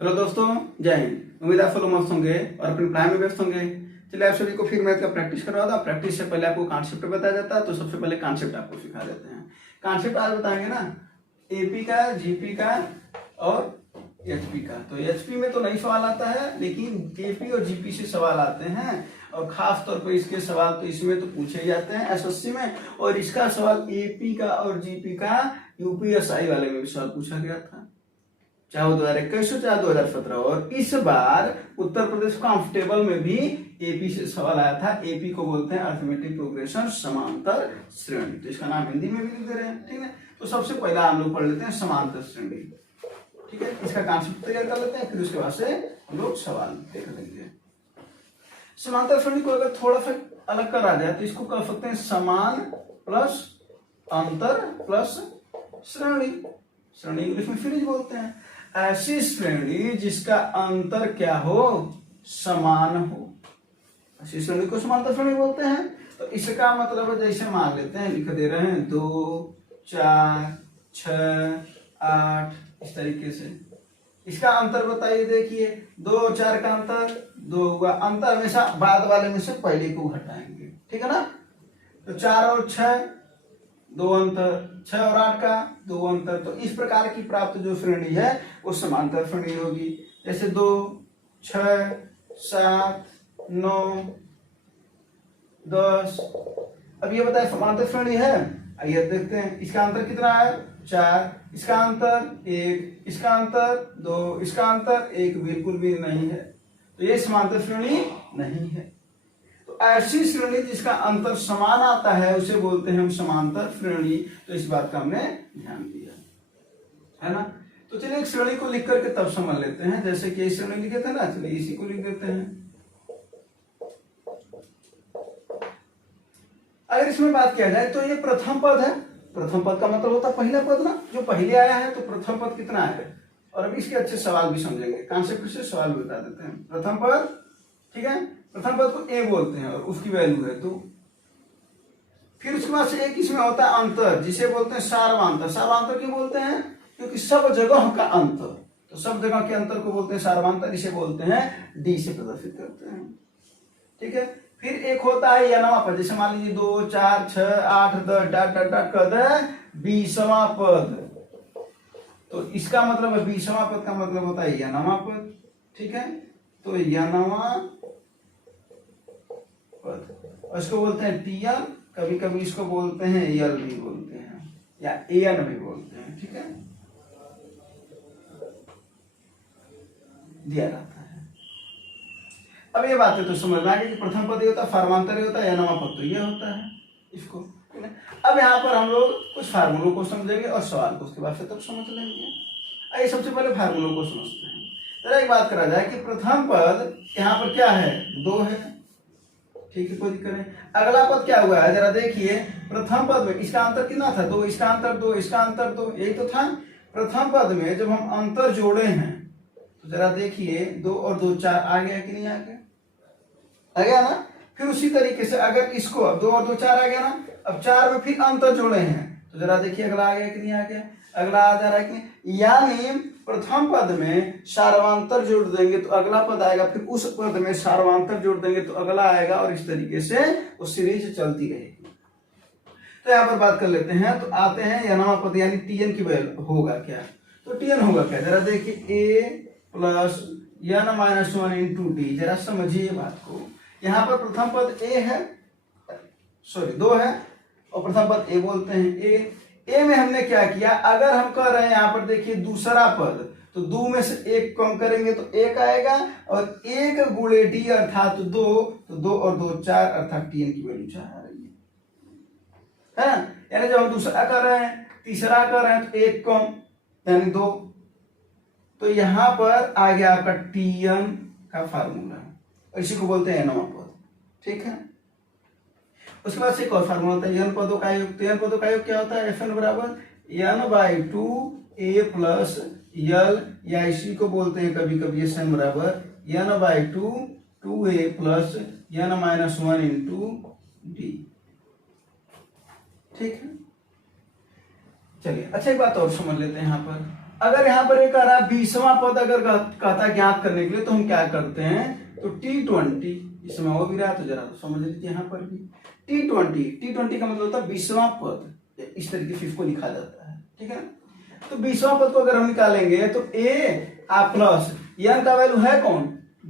Hello दोस्तों, जय हिंद। उम्मीद आप सब लोग मस्त होंगे और अपने पढ़ाई में व्यस्त होंगे। चलिए आप सभी को फिर मैथ का प्रैक्टिस करवाता हूँ। प्रैक्टिस से पहले आपको कॉन्सेप्ट बताया जाता है, तो सबसे पहले कॉन्सेप्ट आपको सिखा देते हैं। कॉन्सेप्ट आज बताएंगे ना, एपी का, जीपी का और एचपी का। तो एचपी में तो नहीं सवाल आता है, लेकिन एपी और जीपी से सवाल आते हैं और खास तौर पर इसके सवाल तो इसमें तो पूछे ही जाते हैं एसएससी में। और इसका सवाल एपी का और जीपी का यूपीएसआई वाले में भी सवाल पूछा गया था, चाहे 2021 हो चाहे 2017। और इस बार उत्तर प्रदेश कांस्टेबल में भी एपी से सवाल आया था। एपी को बोलते हैं अरिथमेटिक प्रोग्रेशन, समांतर श्रेणी। तो इसका नाम हिंदी में भी लिख दे रहे हैं, ठीक है। तो सबसे पहला हम लोग पढ़ लेते हैं समांतर श्रेणी, ठीक है। इसका कॉन्सेप्ट तैयार कर लेते हैं, फिर उसके बाद से हम लोग सवाल देख लेंगे। समांतर श्रेणी को अगर थोड़ा सा अलग करा जाए तो इसको कह सकते हैं समान प्लस अंतर प्लस श्रेणी। श्रेणी इंग्लिश में सीरीज बोलते हैं। ऐसी श्रेणी जिसका अंतर क्या हो, समान हो, ऐसी श्रेणी को समांतर श्रेणी बोलते हैं। तो इसका मतलब जैसे मान लेते हैं, लिख दे रहे हैं 2, 4, 6, 8, इस तरीके से। इसका अंतर बताइए, देखिए 2 और 4 का अंतर 2 हुआ। अंतर हमेशा बाद वाले में से पहले को हटाएंगे, ठीक है ना। तो 4 और 6 2 अंतर, 6 और 8 का 2 अंतर। तो इस प्रकार की प्राप्त जो श्रेणी है वो समांतर श्रेणी होगी। जैसे 2, 6, 7, 9, 10। अब ये बताए समांतर श्रेणी है। आइए देखते हैं इसका अंतर कितना है, 4, इसका अंतर 1, इसका अंतर 2, इसका अंतर 1 बिल्कुल भी नहीं है। तो ये समांतर श्रेणी नहीं है। ऐसी श्रेणी जिसका अंतर समान आता है उसे बोलते हैं हम समांतर श्रेणी। तो इस बात का हमने ध्यान दिया है ना। तो चलिए एक श्रेणी को लिख करके तब समझ लेते हैं। जैसे कि श्रेणी लिखे थे ना, चलिए इसी को लिख देते हैं। अगर इसमें बात किया जाए तो ये प्रथम पद है। प्रथम पद का मतलब होता है पहला पद ना, जो पहले आया है। तो प्रथम पद कितना है, और अभी इसके अच्छे सवाल भी समझेंगे, कॉन्सेप्ट से सवाल भी बता देते हैं। प्रथम पद, ठीक है, प्रथम पद को ए बोलते हैं और उसकी वैल्यू है 2। फिर उसके बाद से एक इसमें होता है अंतर, जिसे बोलते हैं सार्वंतर। सार्वंतर क्यों बोलते हैं, क्योंकि सब जगह का अंतर। तो सब जगह के अंतर को बोलते हैं सार्वंतर। इसे बोलते हैं डी से प्रदर्शित करते हैं, ठीक है। फिर एक होता है यनवा पद, जैसे मान लीजिए 2, 4, 6, 8, 10 डॉट डॉट डॉट कर दे 20वां पद। तो इसका मतलब है 20वां पद का मतलब होता है यनवा पद, ठीक है। तो यनवा पद, इसको बोलते हैं टीएन, कभी कभी इसको बोलते हैं यल भी बोलते हैं या एन भी बोलते हैं, ठीक है, दिया जाता है। अब ये बात है तो समझ में आ गई कि प्रथम पद ये होता है, फार्मांतर ये होता है, यनवा पद तो ये होता है इसको, ठीक है। अब यहाँ पर हम लोग कुछ फार्मूलों को समझेंगे और सवाल को उसके बाद से तब समझ लेंगे। आइए सबसे पहले फार्मूलों को समझते हैं। जरा एक बात करा जाए कि प्रथम पद यहाँ पर क्या है, 2 है, ठीक है, कोई दिक्कत नहीं। अगला पद क्या हुआ है, जरा देखिए। प्रथम पद में इसका अंतर कितना था, 2, इसका अंतर 2, इसका अंतर 2, यही तो था। प्रथम पद में जब हम अंतर जोड़े हैं तो जरा देखिए 2 और 2 4 आ गया कि नहीं आ गया, आ गया ना। फिर उसी तरीके से अगर इसको 2 और 2 4 आ गया ना, अब 4 में फिर अंतर जोड़े हैं तो जरा देखिए अगला आ गया कि नहीं आ गया, अगला आ जा रहा है कि नहीं। यानी प्रथम पद में सार्वंतर जोड़ देंगे तो अगला पद आएगा, फिर उस पद में सार्वंतर जोड़ देंगे तो अगला आएगा, और इस तरीके से वो सीरीज चलती रहेगी। तो यहाँ पर बात कर लेते हैं। तो आते हैं यनवा पद यानी टीएन की वैल्यू होगा क्या। तो टीएन होगा क्या, जरा देखिए A plus N minus 1 into D. जरा समझिए बात को। यहाँ पर प्रथम पद ए है, सॉरी 2 है, और प्रथम पद ए बोलते हैं। ए में हमने क्या किया, अगर हम कह रहे हैं यहाँ पर देखिए दूसरा पद, तो 2 में से 1 कम करेंगे तो 1 आएगा, और 1 गुणे डी अर्थात 2, तो 2 और 2 4, अर्थात टीएन की वैल्यू 4 आ रही है ना। यानी जब हम दूसरा कर रहे हैं, तीसरा कर रहे हैं तो 1 कम यानी 2। तो यहाँ पर आ गया आपका टीएन का फार्मूला, इसी को बोलते हैं यनवा पद, ठीक है। उसके बाद से एक और फार्मूला होता है एन पदों का योग। तो एन पदों का योग क्या होता है, एफ एन बराबर n/2 a प्लस यल, या इसी को बोलते हैं कभी कभी एस एन बराबर n/2 2a plus n minus 1 into D, ठीक है। चलिए अच्छा एक बात और समझ लेते हैं यहाँ पर। अगर यहाँ पर ये कह रहा है 20वां पद अगर कहता है ज्ञात करने के लिए, तो हम क्या करते हैं, तो T20 इसमें हो भी रहा है तो जरा तो समझ लीजिए यहाँ पर भी T20 का मतलब होता है 20वां पद, इस तरीके से इसको लिखा जाता है, ठीक है। तो 20वां पद को अगर हम निकालेंगे तो ए आ प्लस n का वैल्यू है कौन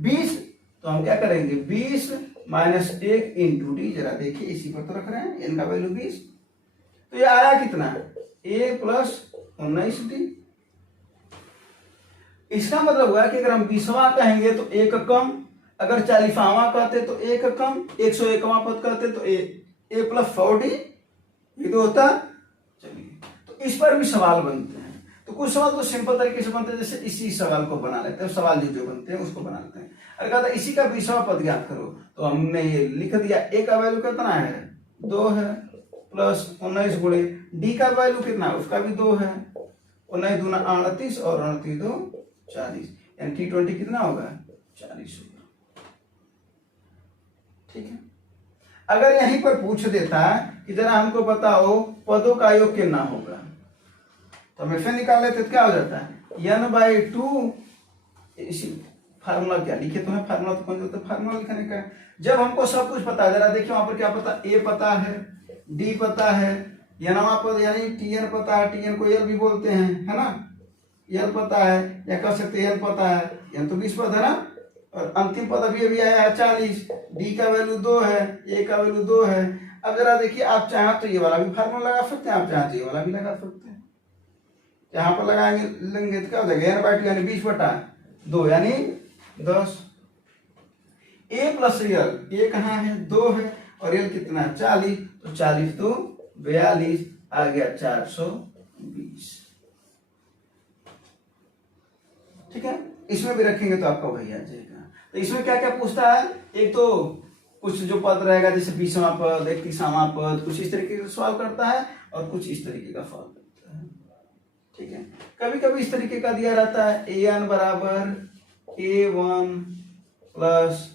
20, तो हम क्या करेंगे 20 माइनस 1 इंटू डी, जरा देखिए इसी पर तो रख रहे हैं, n का वैल्यू 20, तो ये आया कितना a प्लस 19d। इसका मतलब हुआ कि अगर हम 20वां कहेंगे तो एक कम, अगर 40वां कहते तो एक कम, 101वां पद कहते तो a प्लस 40 ये तो होता। चलिए तो इस पर भी सवाल बनते हैं, तो कुछ सवाल तो सिंपल तरीके से बनते हैं, जैसे इसी सवाल को बना लेते हैं, सवाल जो बनते हैं उसको बना लेते हैं। अगर कहता इसी का 20वां पद ज्ञात करो, तो हमने ये लिख दिया, a का वैल्यू कितना है 2 है, प्लस 19 गुणे डी का वैल्यू कितना है, उसका भी 2 है, 19 दूना 38 और 38 दो 40, यानी T20 कितना होगा 40 होगा, ठीक है। अगर यहीं पर पूछ देता कि जरा हमको बताओ पदों का योग कितना होगा, तो हम ऐसे निकाल लेते तो क्या हो जाता है n/2, इसी फार्मूला क्या लिखे तो है, फार्मूला तो कौन होता है, फार्मूला लिखने का। जब हमको सब कुछ पता है, जरा देखिए वहां पर क्या पता, a पता है, d पता है, nवां पद यानी tn पता है, tn को l भी बोलते हैं, है ना, l पता है, या कह सकते हैं l पता है, n तो 20 पद है ना, और अंतिम पद अभी आया है 40, d का वैल्यू 2 है, a का वैल्यू 2 है। अब जरा देखिए आप चाहें तो ये वाला भी फार्मूला लगा सकते हैं, आप चाहें तो ये वाला भी लगा सकते हैं। यहाँ पर लगाएंगे लेंगे तो क्या हो जाएगा n/2 यानी 20/2 यानी 10, a प्लस l, ये कहाँ है 2 है, और l कितना 40, तो 40 तो 42 आ गया 420, ठीक है। इसमें भी रखेंगे तो आपका वही आ जाएगा। तो इसमें क्या क्या पूछता है, एक तो कुछ जो पद रहेगा जैसे 20वां पद, 31वां पद, कुछ इस तरीके का सवाल करता है और कुछ इस तरीके का सवाल करता है, ठीक है। कभी कभी इस तरीके का दिया रहता है an बराबर a1 प्लस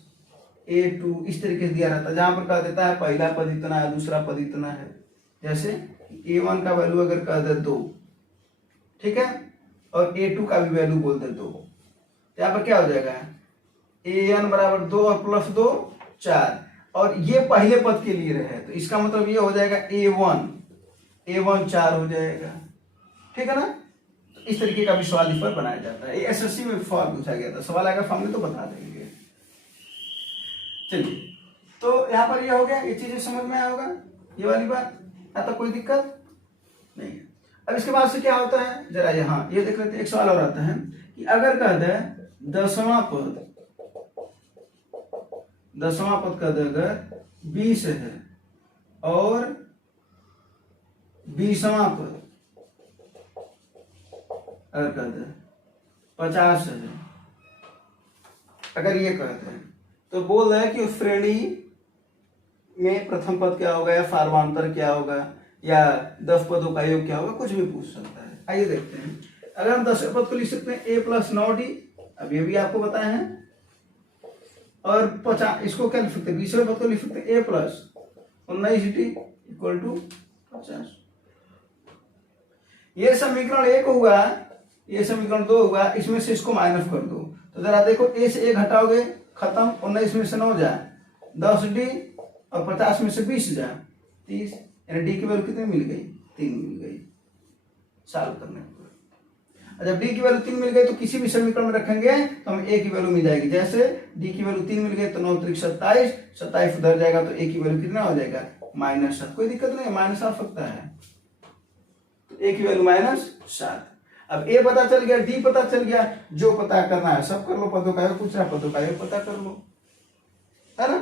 a2, इस तरीके से दिया रहता है, जहां पर कह देता है पहला पद इतना है, दूसरा पद इतना है, जैसे a1 का वैल्यू अगर कह दे 2, ठीक है, और a2 का भी वैल्यू बोल दे 2, यहाँ पर क्या हो जाएगा an बराबर 2 और प्लस 2 4, और ये पहले पद के लिए रहे तो इसका मतलब ये हो जाएगा a1 4 हो जाएगा, ठीक है ना। तो इस तरीके का भी सवाल इस पर बनाया जाता है, एसएससी में सवाल पूछा गया था, सवाल आएगा फॉर्म में तो बता देंगे। चलिए तो यहाँ पर ये हो गया, ये चीजें समझ में आया होगा, ये वाली बात, आता कोई दिक्कत नहीं है। अब इसके बाद से क्या होता है, जरा यहाँ ये देख लेते हैं, एक सवाल और आता है कि अगर कह दे 10वां पद कह दे अगर 20 है और 20वां पद अगर कह दे 50 है, अगर ये कहते हैं तो बोल रहे हैं कि उस श्रेणी में प्रथम पद क्या होगा, या फार्मांतर क्या होगा, या 10 पदों का योग क्या होगा, कुछ भी पूछ सकता है। आइए देखते हैं, अगर हम 10वें पद को लिख सकते हैं a प्लस 9d, अब ये भी आपको बताए हैं, और 50 इसको क्या लिख सकते हैं, 20वें पद को लिख सकते हैं a plus 19d equal to 50। ये समीकरण 1 हुआ, ये समीकरण 2 हुआ, इसमें से इसको माइनस कर दो, तो जरा देखो a से 1 हटाओगे खत्म, 19 में से 9 जाए 10d, और 50 में से 20 जाए 30, यानी डी की वैल्यू कितनी मिल गई 3 मिल गई सॉल्व करने पर। जब डी की वैल्यू 3 मिल गई तो किसी भी समीकरण में रखेंगे तो हमें ए की वैल्यू मिल जाएगी, जैसे डी की वैल्यू 3 मिल गई तो 9 3 27, 27 उधर जाएगा तो ए की वैल्यू कितना हो जाएगा -7, कोई दिक्कत नहीं, माइनस आ सकता है, तो ए की वैल्यू -7। अब ए पता चल गया, डी पता चल गया, जो पता करना है सब कर लो, पदों का योग पूछ रहा, पदों का योग पता कर लो, है ना।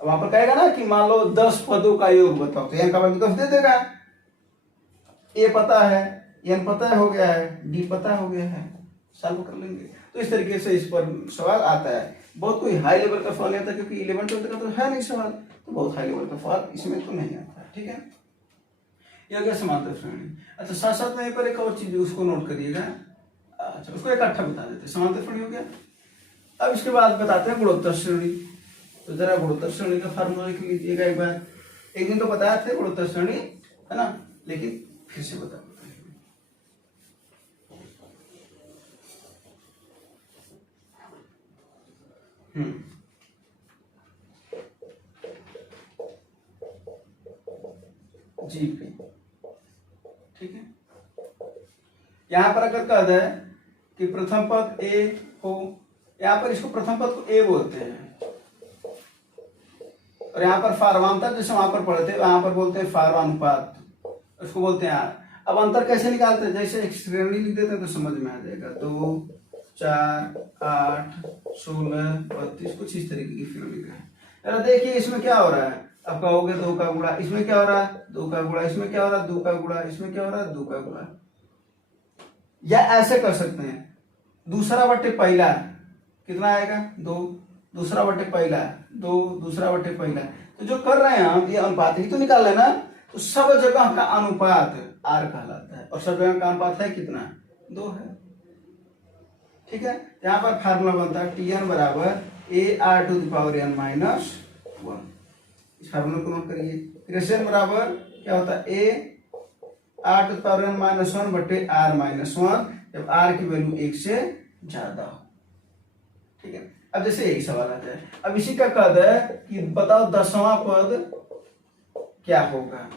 अब वहां पर कहेगा ना कि मान लो 10 पदों का योग बताओ, तो n का वैल्यू 10 दे देगा, ए पता है, n पता हो गया है, डी पता हो गया है, सॉल्व कर लेंगे। तो इस तरीके से इस पर सवाल आता है, बहुत कोई हाई लेवल का सवाल नहीं आता, क्योंकि 11 12 का तो है नहीं सवाल, तो बहुत हाई लेवल का सवाल इसमें तो नहीं आता, ठीक है। ये हो गया समांतर श्रेणी। अच्छा साथ साथ में पर एक और चीज उसको नोट करिएगा, अच्छा उसको इकट्ठा बता देते, समांतर श्रेणी हो गया। अब इसके बाद बताते हैं गुणोत्तर श्रेणी, तो जरा गुणोत्तर श्रेणी का फार्मूला लिख लीजिएगा एक बार, एक दिन तो बताया थे गुणोत्तर श्रेणी, है ना, लेकिन फिर से बता देते हैं। GP, ठीक है। यहां पर अगर कह दे कि प्रथम पद A हो, यहां पर इसको प्रथम पद को A बोलते हैं, और यहाँ पर फार्वांतर जैसे वहां पर पढ़े थे वहां पर बोलते हैं फार्वानुपात, उसको बोलते हैं R। अब अंतर कैसे निकालते हैं, जैसे एक श्रेणी लिख देते हैं तो समझ में आ जाएगा। 2, 4, 8, 16, 32, कुछ इस तरीके की श्रेणी का है। जरा देखिए इसमें क्या हो रहा है, अब कहोगे 2 का गुणा, इसमें क्या हो रहा है 2 का गुणा, इसमें क्या हो रहा है 2 का गुणा, इसमें क्या हो रहा है 2 का गुणा। या ऐसे कर सकते हैं, दूसरा बटे पहला कितना आएगा 2, दूसरा बटे पहला 2, दूसरा बटे पहला। तो जो कर रहे हैं हम ये अनुपात ही तो निकाल रहे ना, तो सब जगह का अनुपात R कहलाता है, और सब जगह का अनुपात है कितना 2 है, ठीक है। यहाँ पर फार्मूला बनता है Tn बराबर AR⁻n-1। इस फार्मूला को नोट करिए। फिर Sn बराबर क्या होता है AR⁻n-1 बटे R-1, जब R की वैल्यू 1 से ज्यादा हो, ठीक है। अब जैसे यही सवाल आता है, अब इसी का कद है कि बताओ 10वां पद क्या होगा।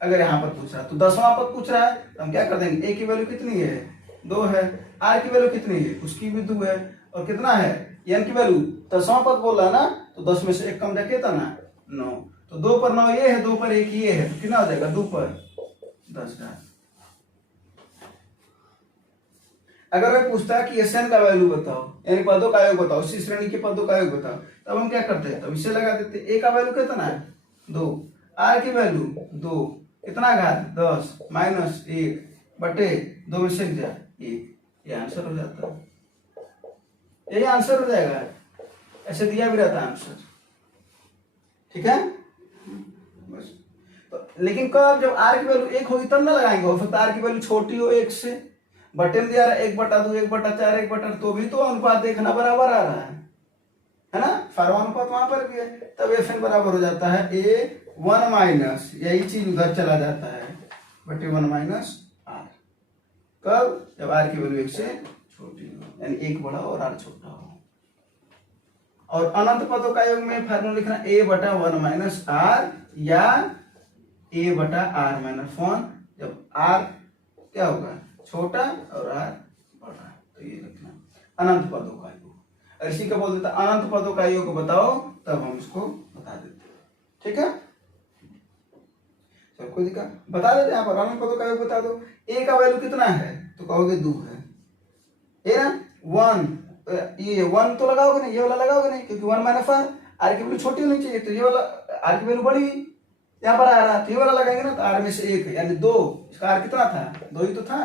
अगर यहाँ पर पूछ रहा है तो 10वां पद पूछ रहा है तो हम क्या कर देंगे, A की वैल्यू कितनी है 2 है, R की वैल्यू कितनी है उसकी भी 2 है, और कितना है n की वैल्यू 10वां पद बोल रहा है ना, तो 10 में से 1 कम जाके था ना 9, तो 2 पर 9 ये है, 2 पर 1 ये है, तो कितना हो जाएगा 2 पर 10 का। अगर मैं पूछता कि Sn का वैल्यू बताओ, यानी पदों का योग बताओ, उसी श्रेणी के पदों का योग बताओ, तब हम क्या करते हैं, तब इसे लगा देते। A का वैल्यू कितना है 2, R की वैल्यू 2, कितना घात 10 माइनस 1 बटे 2 में से जा 1, ये आंसर हो जाता है, यही आंसर हो जाएगा। ऐसे दिया भी रहता है आंसर, ठीक है बस। तो लेकिन कब जब R की वैल्यू 1 होगी तब ना लगाएंगे, हो सकता है R की वैल्यू छोटी हो 1 से, बटे में दिया रहा 1/2, 1/4, 1/2, तो भी तो अनुपात देखना बराबर आ रहा है ना, फार्वानुपात वहां पर भी है, तब Fn बराबर हो जाता है A1 माइनस, यही चीज उधर चला जाता है, बटे 1 माइनस R। कब जब R की वैल्यू 1 से छोटी हो, यानी 1 बड़ा और R छोटा हो। और अनंत पदों का योग में फार्मूला लिखना A/1 माइनस R या A/R-1, जब R क्या होगा छोटा और R बड़ा, तो ये लिखना अनंत पदों का योग। और इसी का बोल देता अनंत पदों का योग बताओ, तब हम इसको बता देते हैं, ठीक है। चलो कोई दिक्कत बता देते हैं, यहाँ पर अनंत पदों का योग बता दो। A का वैल्यू कितना है तो कहोगे 2 है, ये ना 1, ये 1 तो लगाओगे नहीं, ये वाला लगाओगे नहीं, क्योंकि 1 माइनस R की वैल्यू छोटी होनी चाहिए, तो ये वाला R की वैल्यू बड़ी यहाँ पर आ रहा है, तो ये वाला लगाएंगे ना, तो R में से 1 है, यानी 2, इसका R कितना था 2 ही तो था,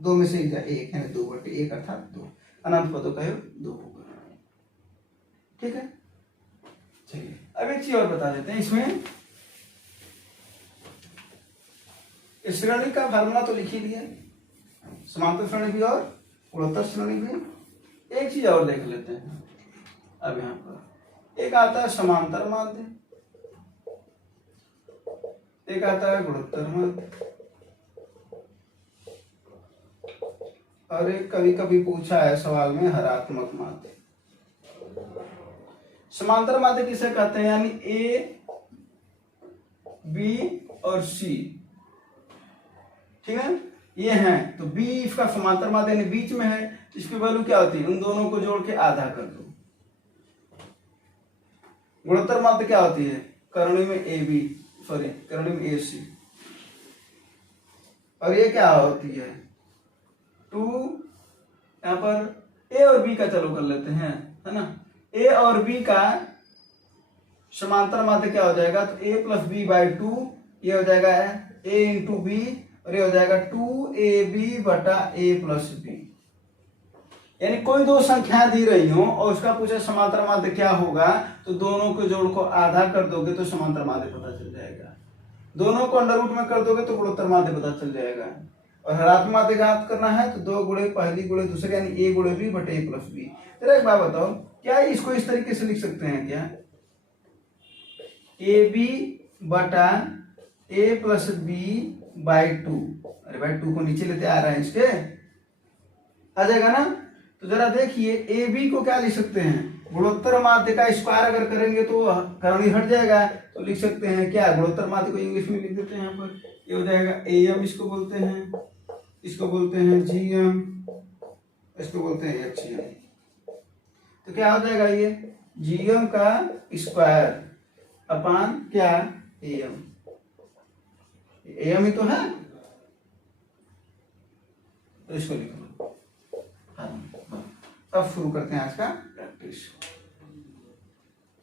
2 में से 1 यानी 2/1 अर्थात 2। अनंत पदों का योग 2 होगा, ठीक है। चलिए अब एक चीज और बता देते हैं, इसमें इस श्रेणी का फार्मूला तो लिख ही दिया, समांतर श्रेणी भी और गुणोत्तर श्रेणी भी। एक चीज और देख लेते हैं। अब यहाँ पर एक आता है समांतर माध्य, एक आता है गुणोत्तर माध्य, और एक कभी कभी पूछा है सवाल में हरात्मक माध्य। समांतर माध्य किसे कहते हैं, यानी A, B और C, ठीक है, ये हैं, तो B इसका समांतर माध्य यानी बीच में है, इसकी वैल्यू क्या होती है, उन दोनों को जोड़ के आधा कर दो। गुणोत्तर माध्य क्या होती है, करणी में करणी में AC, और ये क्या होती है 2, यहाँ पर A और B का चलो कर लेते हैं, है ना। A और B का समांतर माध्य क्या हो जाएगा, तो A + B/2, ये हो जाएगा A × B, और ये हो जाएगा 2AB/A + B। यानी कोई दो संख्या दी रही हो और उसका पूछे समांतर माध्य क्या होगा, तो दोनों के जोड़ को आधा कर दोगे तो समांतर माध्य पता चल जाएगा, दोनों को अंडर रूट में कर दोगे तो गुणोत्तर माध्य पता चल जाएगा। और हरात्मक माध्य ज्ञात करना है तो 2 गुणे पहली गुणे दूसरे, यानी A × B/A + B। तेरा एक बात बताओ, क्या इसको इस तरीके से लिख सकते हैं क्या, AB/A + B/2, अरे भाई 2 को नीचे लेते आ रहा है, इसके आ जाएगा ना, तो जरा देखिए ए बी को क्या लिख सकते हैं, गुणोत्तर माध्य का स्क्वायर अगर करेंगे तो करणी हट जाएगा, तो लिख सकते हैं क्या, गुणोत्तर माध्य को इंग्लिश में लिख देते हैं यहाँ पर, ये हो जाएगा ए एम, इसको बोलते हैं, इसको बोलते हैं जी एम, इसको बोलते हैं एच एम। तो क्या हो जाएगा ये जी एम का स्क्वायर अपान क्या ए एम ही तो है, तो इसको लिख लो। अब शुरू करते हैं आज का प्रैक्टिस।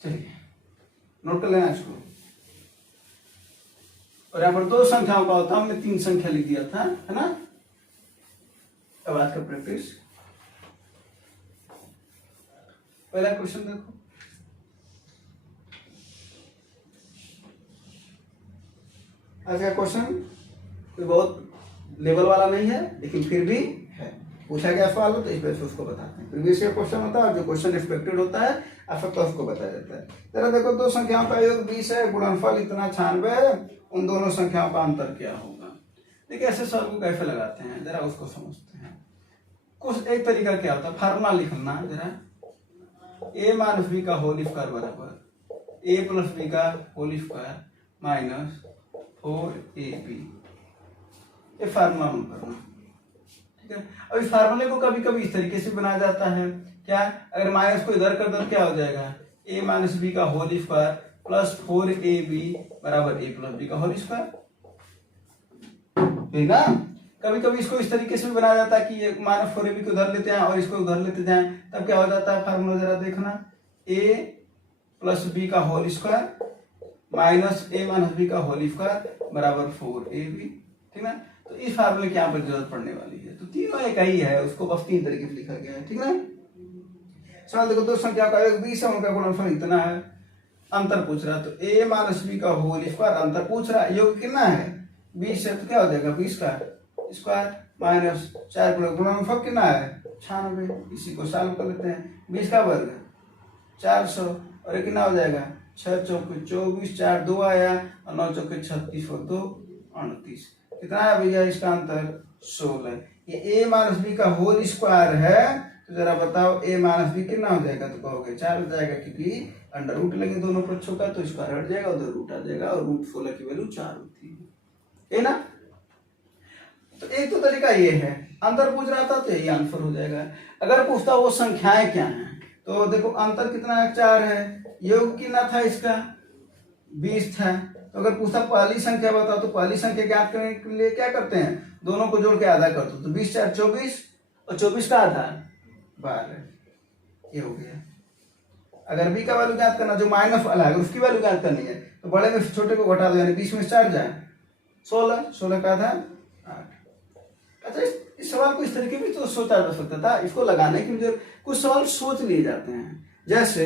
चलिए नोट कर लेना इसको। और यहाँ पर दो संख्याओं का होता, हमने 3 संख्या लिख दिया था, है ना। अब आज का प्रैक्टिस, पहला क्वेश्चन देखो। आज का क्वेश्चन कोई बहुत लेवल वाला नहीं है, लेकिन फिर भी है, पूछा गया सवाल हो तो इस वजह से उसको बताते हैं। प्रीवियस ईयर क्वेश्चन होता है और जो क्वेश्चन एक्सपेक्टेड होता है आप तो उसको बताया जाता है। जरा देखो, दो संख्याओं का योग 20 है, गुणनफल इतना 96 है, उन दोनों संख्याओं का अंतर क्या होगा। देखिए ऐसे सवाल को कैसे लगाते हैं, जरा उसको समझते हैं। कुछ एक तरीका क्या होता है, फार्मूला लिखना जरा, a माइनस बी का होल स्क्वायर बराबर a प्लस बी का होल स्क्वायर माइनस 4ab, ये फार्मूला नोट करना, ठीक है। अब इस फार्मूले को कभी कभी इस तरीके से बनाया जाता है, क्या, अगर माइनस को इधर कर दो क्या हो जाएगा, a माइनस बी का होल स्क्वायर प्लस 4ab बराबर a प्लस बी का होल स्क्वायर, ठीक ना। कभी कभी इसको इस तरीके से भी बनाया जाता है कि ये माइनस 4ab को उधर लेते हैं और इसको उधर लेते जाएं, तब क्या हो जाता है फार्मूला जरा देखना, a प्लस बी का whole square minus a minus b का होल स्क्वायर बराबर 4ab, ठीक ना। तो इस फार्मूले की यहाँ पर जरूरत पड़ने वाली है, तो तीनों एक ही है, उसको बस 3 तरीके से लिखा गया है, ठीक ना। सवाल देखो, दो संख्या का योग 20 है, उनका गुणनफल इतना है, अंतर पूछ रहा है, तो a माइनस बी का होल स्क्वायर अंतर पूछ रहा है, योग कितना है 20 है, तो क्या हो जाएगा 20 का स्क्वायर माइनस 4 गुणनफल कितना है 96, इसी को सॉल्व कर लेते हैं। 20 का वर्ग 400 और ये कितना हो जाएगा 6 चौके 24, 4 2 आया और 9 चौके 36 और 2 29, कितना है भैया इसका अंतर 16। ये a माइनस बी का होल स्क्वायर है, तो जरा बताओ a माइनस बी कितना हो जाएगा, तो कहोगे 4 हो जाएगा, क्योंकि अंडर रूट लगे दोनों पक्षों का, तो स्क्वायर हट जाएगा, उधर रूट आ जाएगा और रूट 16 की वैल्यू 4 होती है ना। तो एक तो तरीका ये है, अंतर पूछ रहा था तो यही आंसर हो जाएगा। अगर पूछता वो संख्याएं क्या हैं, तो देखो अंतर कितना है 4 है, योग कितना था इसका 20 था, तो अगर पूछता पहली संख्या बताओ, तो पहली संख्या ज्ञात करने के लिए क्या करते हैं, दोनों को जोड़ के आधा कर दो, तो 20 4 24 और 24 का आधा 12, ये हो गया। अगर बी का वैल्यू ज्ञात करना, जो माइनस वाला है उसकी वैल्यू ज्ञात करनी है, तो बड़े में छोटे को घटा दो, यानी 20 में 4 जाए 16, 16 का आधा 8। अच्छा, इस सवाल को इस तरीके भी तो सोचा जा सकता था, इसको लगाने की मुझे कुछ सवाल सोच लिए जाते हैं। जैसे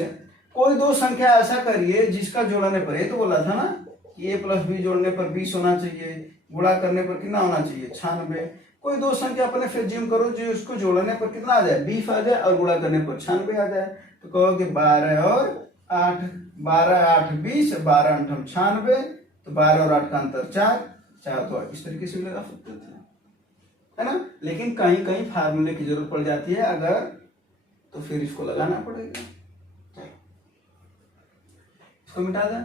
कोई दो संख्या ऐसा करिए जिसका जोड़ने पर, ये तो बोला था ना कि a प्लस बी जोड़ने पर 20 होना चाहिए, गुणा करने पर कितना होना चाहिए 96। कोई दो संख्या अपने फिर जिम करो जो उसको जोड़ने पर कितना आ जाए 20 आ जाए और गुणा करने पर 96 आ जाए, तो कहोगे 12 और 8, 12 8 20, 12 8 96, तो 12 और 8 का अंतर 4, तो इस तरीके से लगा सकते थे, है ना। लेकिन कहीं कहीं फार्मूले की जरूरत पड़ जाती है अगर, तो फिर इसको लगाना पड़ेगा। इसको मिटा दें,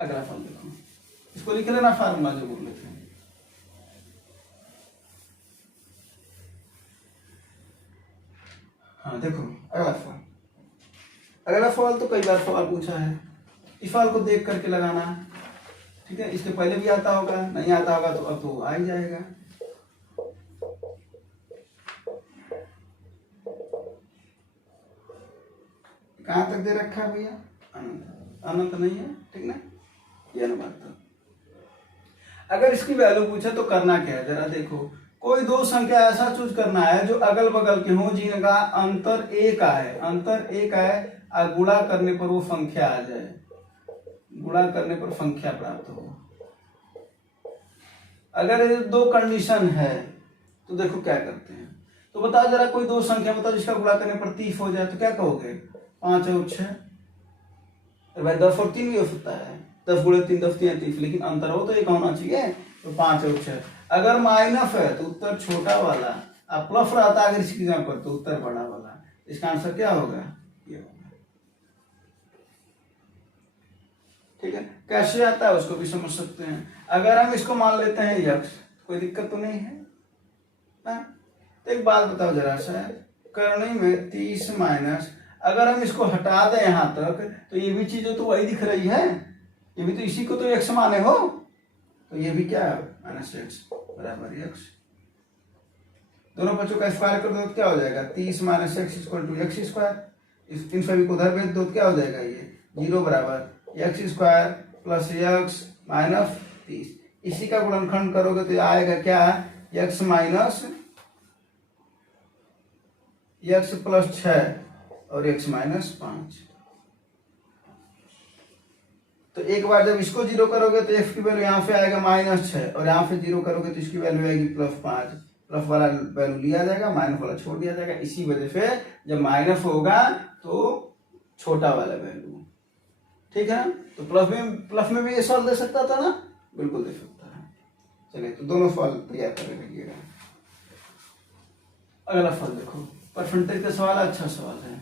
अगला फॉर्म देखो, इसको लिख लेना फार्मूला जो बोल लेते हैं। हाँ देखो अगला सवाल, अगला सवाल तो कई बार सवाल पूछा है, इस सवाल को देख करके लगाना, ठीक है। इसके पहले भी आता होगा, नहीं आता होगा तो अब तो आ ही जाएगा। कहां तक दे रखा है भैया, अनंत, अनंत नहीं है, ठीक ना, ये अनुपात। अगर इसकी वैल्यू पूछे तो करना क्या है, जरा देखो, कोई दो संख्या ऐसा चूज करना है जो अगल बगल के हों, जिनका अंतर 1 है, अंतर 1 है, और गुणा करने पर वो संख्या आ जाए, गुणा करने पर संख्या प्राप्त हो। अगर ये दो कंडीशन है तो देखो क्या करते हैं, तो बताओ जरा, कोई दो संख्या बताओ जिसका गुणा करने पर 30 हो जाए, तो क्या कहोगे 5 और 6, भाई 10 और 3 भी हो सकता है, 10 गुणे 3 10 3 30, लेकिन अंतर हो तो एक होना चाहिए, तो 5 और 6। अगर माइनस है तो उत्तर छोटा वाला, अब प्लस रहता अगर इसकी जगह पर तो उत्तर बड़ा वाला, इसका आंसर क्या होगा, ये होगा। ठीक है, कैसे आता है उसको भी समझ सकते हैं। अगर हम इसको मान लेते हैं यक्स, कोई दिक्कत तो नहीं है ना? तो एक बात बताओ जरा सा, करनी में 30 माइनस, अगर हम इसको हटा दें यहां तक तो ये भी चीज तो वही दिख रही है, ये भी तो इसी को तो एक्स माने हो, तो ये भी क्या है माइनस एक्स बराबर एक्स। दोनों बच्चों का स्क्वायर कर दो तो क्या हो जाएगा, 30 minus X equal to X square. इन सभी को उधर भेज दो तो क्या हो जाएगा, ये 0 बराबर x square plus x minus 30। इसी का गुणनखंड करोगे तो आएगा क्या, एक्स माइनस एक्स प्लस 6 और एक्स माइनस 5। तो एक बार जब इसको 0 करोगे तो एक्स की वैल्यू यहाँ पे आएगा -6 और यहाँ पे 0 करोगे तो इसकी वैल्यू आएगी +5। प्लस वाला वैल्यू लिया जाएगा, माइनस वाला छोड़ दिया जाएगा। इसी वजह से जब माइनस होगा तो छोटा वाला वैल्यू, ठीक है। तो प्लस में भी ये सवाल दे सकता था ना, बिल्कुल दे सकता है। चलिए तो दोनों सवाल तैयार करने लगिएगा। अगला सवाल देखो, परसेंटेज का सवाल, अच्छा सवाल है।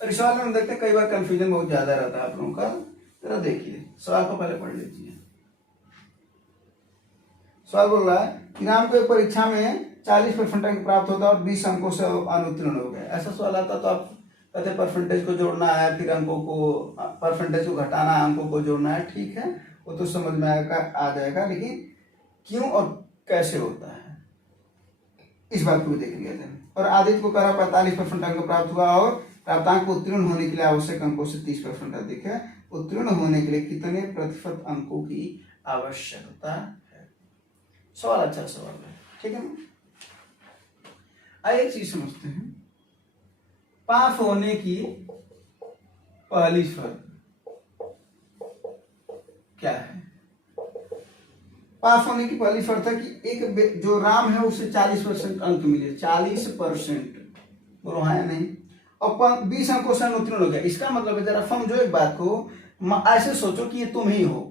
और इस सवाल में हम देखते हैं कई बार कंफ्यूजन बहुत ज्यादा रहता है आप लोगों का। जरा देखिए सवाल को पहले पढ़ लीजिए। सवाल बोल रहा है कि राम को एक परीक्षा में 40% अंक प्राप्त होता और 20 अंकों से अनुत्तीर्ण हो गए। ऐसा सवाल आता तो आप कहते परसेंटेज को जोड़ना है, फिर अंकों को, परसेंटेज को घटाना है, अंकों को जोड़ना है, ठीक है, वो तो समझ में आ जाएगा। लेकिन क्यों और कैसे होता है इस बात को भी देख लिया जाए। और आदित्य को कहा 45% अंक प्राप्त हुआ और प्राप्तांक उत्तीर्ण होने के लिए आवश्यक अंकों से 30% अधिक है। उत्तीर्ण होने के लिए कितने प्रतिशत अंकों की आवश्यकता है। सवाल अच्छा सवाल है, ठीक है ना। आइए एक चीज समझते हैं, पास होने की पहली शर्त क्या है। पास होने की पहली शर्त है कि एक जो राम है उसे 40% अंक मिले, 40%, बोलो हाँ या नहीं। और 20 अंकों से अनुत्तीर्ण हो गया। इसका मतलब है, जरा समझो एक बात को, ऐसे सोचो कि ये तुम ही हो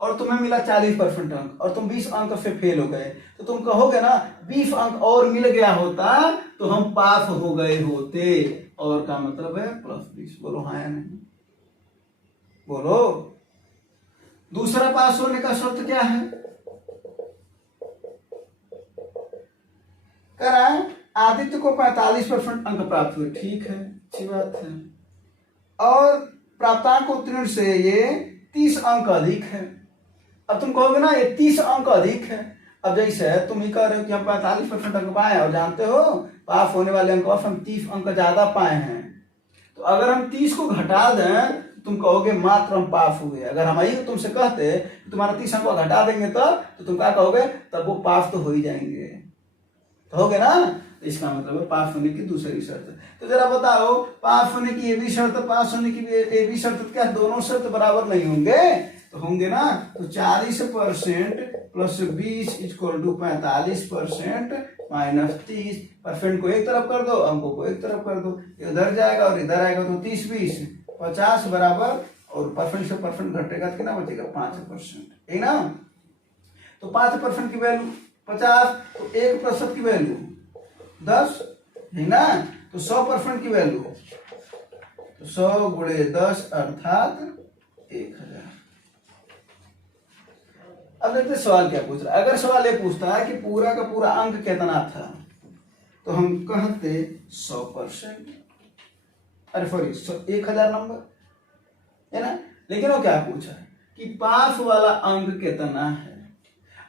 और तुम्हें मिला 40% अंक और तुम 20 अंक से फेल हो गए, तो तुम कहोगे ना 20 अंक और मिल गया होता तो हम पास हो गए होते। और का मतलब है +20, बोलो हाँ या नहीं, बोलो। दूसरा पास होने का शर्त क्या है, कह रहा है आदित्य को 45% अंक प्राप्त हुए, ठीक है, अच्छी बात है। और प्राप्तांक उत्तीर्ण से ये 30 अंक अधिक है। अब तुम कहोगे ना ये 30 अंक अधिक है। अब जैसे तुम ही कह रहे हो कि हम 45% अंक पाए और जानते हो पास होने वाले अंक हम 30 अंक ज्यादा पाए हैं, तो अगर हम 30 को घटा दें तुम कहोगे मात्र हम पास हुए। अगर हम ही तुमसे कहते तुम्हारा 30 अंक घटा देंगे तो तुम क्या कहोगे, तब वो पास तो हो ही जाएंगे, तो हो गए ना। तो इसका मतलब है पास होने की दूसरी शर्त। तो जरा बताओ, पास होने की ये भी शर्त, पास होने की ये भी शर्त, क्या दोनों शर्त बराबर नहीं होंगे, तो होंगे ना। तो 40% प्लस 20 इक्वल टू 45% माइनस 30%। को एक तरफ कर दो, अंकों को एक तरफ कर दो, इधर जाएगा और इधर आएगा तो 30 20 50 बराबर, और परसेंट से परसेंट घटेगा तो कितना बचेगा 5%, है ना। तो 5% की वैल्यू 50, तो 1% की वैल्यू 10 है ना। तो 100% की वैल्यू तो 100 गुणे 10 अर्थात 1000। अब देखते सवाल क्या पूछ रहा है। अगर सवाल ये पूछता है कि पूरा का पूरा अंक कितना था, तो हम कहते 100%, अरे सॉरी 1000 नंबर, है ना। लेकिन वो क्या पूछा है कि पास वाला अंक कितना है।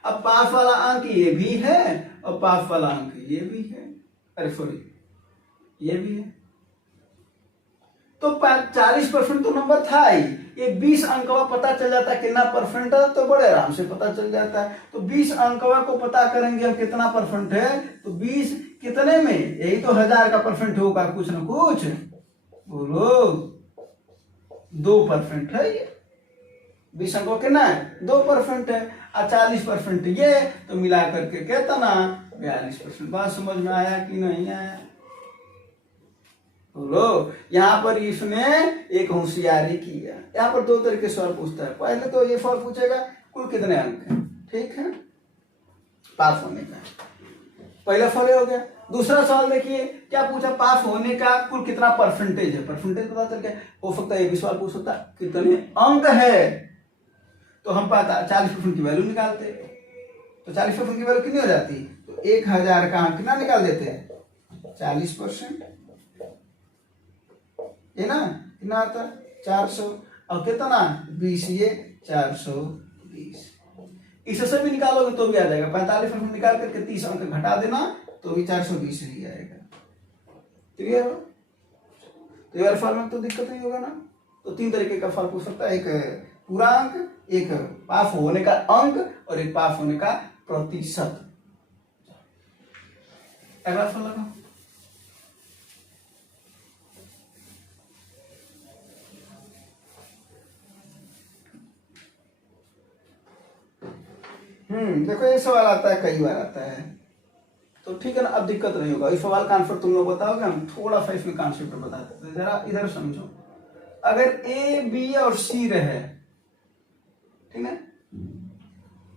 अब पास वाला अंक ये भी है और पास वाला अंक ये भी है, अरे सॉरी ये भी है। तो 40% तो नंबर था ही, ये 20 अंकवा पता चल जाता है कितना परसेंट है, तो बड़े आराम से पता चल जाता है। तो 20 अंकवा को पता करेंगे हम कितना परसेंट है, तो 20 कितने में, यही तो 1000 का परसेंट होगा कुछ ना कुछ, बोलो 2% है ये। 20 अंकों कितना है 2% है, और 40% ये, तो मिला करके कितना 42%। बात समझ में आया कि नहीं आया, बोलो। यहाँ पर इसने एक होशियारी की है। यहाँ पर 2 तरीके सवाल पूछता है। पहले तो ये सवाल पूछेगा कुल कितने अंक हैं, ठीक है, पास होने का। पहला सवाल ये हो गया। दूसरा सवाल देखिए क्या पूछा, पास होने का कुल कितना परसेंटेज है। परसेंटेज पता चल गया। हो सकता है ये भी सवाल पूछ सकता है कितने अंक है, तो हम पता 40% की वैल्यू निकालते, तो 40% की वैल्यू कितनी हो जाती, तो 1000 का हम कितना निकाल देते हैं 40%, ये ना कितना आता 400 और कितना 20, ये 420। इससे भी निकालोगे तो भी आ जाएगा। 45% निकाल करके 30 अंक घटा देना तो भी 420 ही आएगा। क्लियर हो? तो ये फल में तो दिक्कत नहीं होगा ना। तो 3 तरीके का फल पूछ सकता है, एक पूरा अंक, एक पास होने का अंक और एक पास होने का प्रतिशत। अगला फल लगाओ। देखो ये सवाल आता है, कई बार आता है, तो ठीक है ना। अब दिक्कत नहीं होगा। इस सवाल का आंसर तुम लोग बताओगे, हम थोड़ा सा इसमें कॉन्सेप्ट बता देते हैं। जरा इधर समझो, अगर ए बी और सी रहे, ठीक है,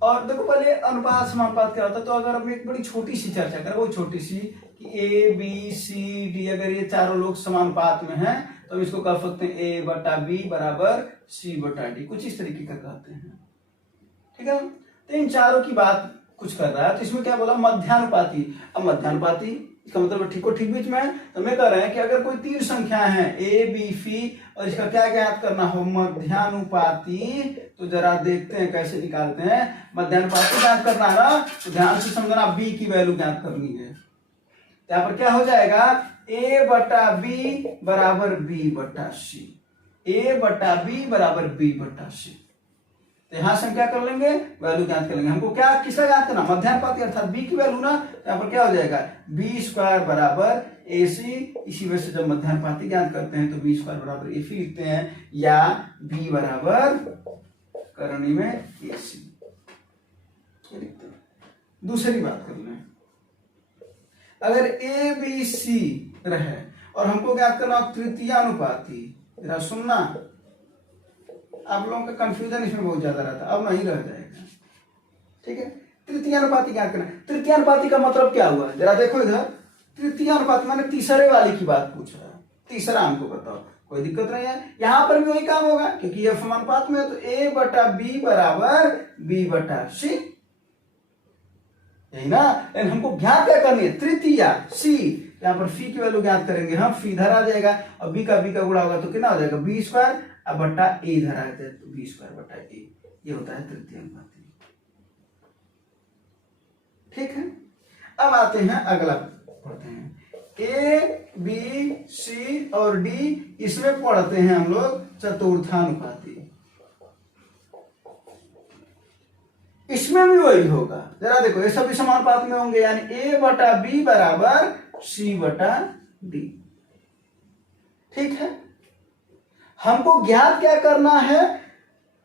और देखो पहले अनुपात समानुपात क्या होता है। तो अगर हम एक बड़ी छोटी सी चर्चा करें, वो छोटी सी कि ए बी सी डी, अगर ये चारों लोग समानुपात में हैं तो हम इसको कह सकते हैं ए बटा बी बराबर सी बटा डी, कुछ इस तरीके का कहते हैं। ठीक है, तो इन चारों की बात कुछ कर रहा है, तो इसमें क्या बोला मध्यानुपाती। अब मध्यानुपाती इसका मतलब ठीक को ठीक बीच में है। तो मैं कह रहे हैं कि अगर कोई 3 संख्याएं हैं ए बी सी और इसका क्या ज्ञात करना हो मध्यानुपाती, तो जरा देखते हैं कैसे निकालते हैं। मध्यानुपाती ज्ञात करना है ना, तो ध्यान से समझना, बी की वैल्यू ज्ञात करनी है। यहाँ पर क्या हो जाएगा ए बटा बी बराबर बी बटा सी, ए बटा बी बराबर बी बटा सी। तो यहां से हम क्या कर लेंगे, वैल्यू ज्ञात कर लेंगे। हमको क्या किसका ज्ञात करना, मध्यानुपाती अर्थात बी की वैल्यू ना। यहाँ पर क्या हो जाएगा बी स्क्वायर बराबर ए सी। इसी वजह से जब मध्यानुपाती ज्ञात करते हैं तो बी स्क्वायर बराबर ए सी लिखते हैं, या बी बराबर करनी में ए सी लिखते हैं। दूसरी बात कर लें, अगर ए बी सी रहे और हमको ज्ञात करना तृतीयानुपाती, जरा सुनना, आप लोगों का कंफ्यूजन इसमें बहुत ज्यादा रहता है, अब नहीं रह जाएगा। ठीक है, तृतीयानुपाती ज्ञात करना। तृतीयानुपाती का मतलब क्या हुआ, जरा देखो इधर। तृतीयानुपाती माने तीसरे वाले की बात पूछ रहा है, तीसरा हमको बताओ, कोई दिक्कत नहीं है। यहां पर भी वही काम होगा क्योंकि यह समानुपात में है, तो ए बटा बी बराबर बी बटा सी, यही ना। लेकिन हमको ज्ञात क्या करनी है, तृतीया सी। यहाँ पर सी की वैल्यू ज्ञात करेंगे हम, सी इधर आ जाएगा और बी का गुणा होगा तो कितना हो जाएगा बी स्क्वायर, अब बट्टा ए इधर आ जाए तो बी स्क्वायर बटा ए, ये होता है तृतीयानुपाती। ठीक है, अब आते हैं अगला पढ़ते हैं, ए बी सी और डी, इसमें पढ़ते हैं हम लोग चतुर्थानुपाती। इसमें भी वही होगा, जरा देखो ये सभी समानुपात में होंगे, यानी ए बटा बी बराबर सी बटा डी। ठीक है, हमको ज्ञात क्या करना है,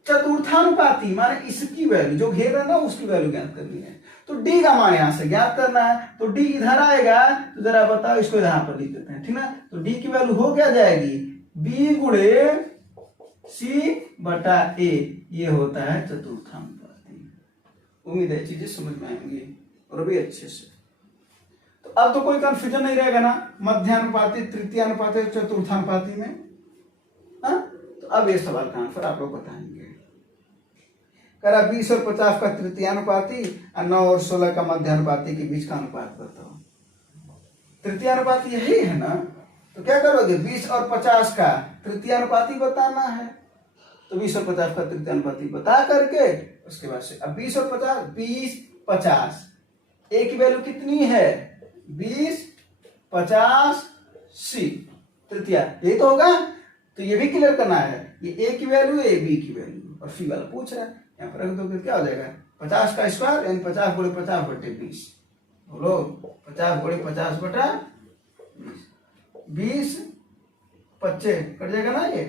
चतुर्थानुपाती माने इसकी वैल्यू जो घेर है ना उसकी वैल्यू ज्ञात करनी है। तो डी का मान यहां से ज्ञात करना है, तो डी इधर आएगा, तो जरा बताओ इसको यहां पर लिख देते हैं। ठीक ना, तो डी की वैल्यू हो क्या जाएगी बी गुणे सी बटा ए, ये होता है चतुर्थानुपाती। उम्मीद है चीजें समझ में आएंगी और भी अच्छे से। तो अब तो कोई कंफ्यूजन नहीं रहेगा ना, मध्यानुपाती, तृतीयानुपाती, चतुर्थानुपाती में। हाँ, तो अब ये सवाल का आंसर आप लोग बताएंगे। करा 20 और 50 का तृतीयानुपाती और 9 और 16 का मध्यानुपाती के बीच का अनुपात बताओ। तृतीयानुपाती यही है ना, तो क्या करोगे 20 और 50 का तृतीयानुपाती बताना है, तो 20 और 50 का तृतीयानुपाती बता करके उसके बाद से अब 20 और 50, 20 50, ए की वैल्यू कितनी है 20 50 सी, तृतीया यही तो होगा। तो ये भी क्लियर करना है, ये ए की वैल्यू है, बी की वैल्यू, और सी वाला पूछ रहा है, यहाँ पर रख दो फिर क्या हो जाएगा 50 का स्क्वायर यानी 50 गुणे 50 बटे 20। बोलो 50 गुणे 50 बटा 20, 25 कट जाएगा ना ये,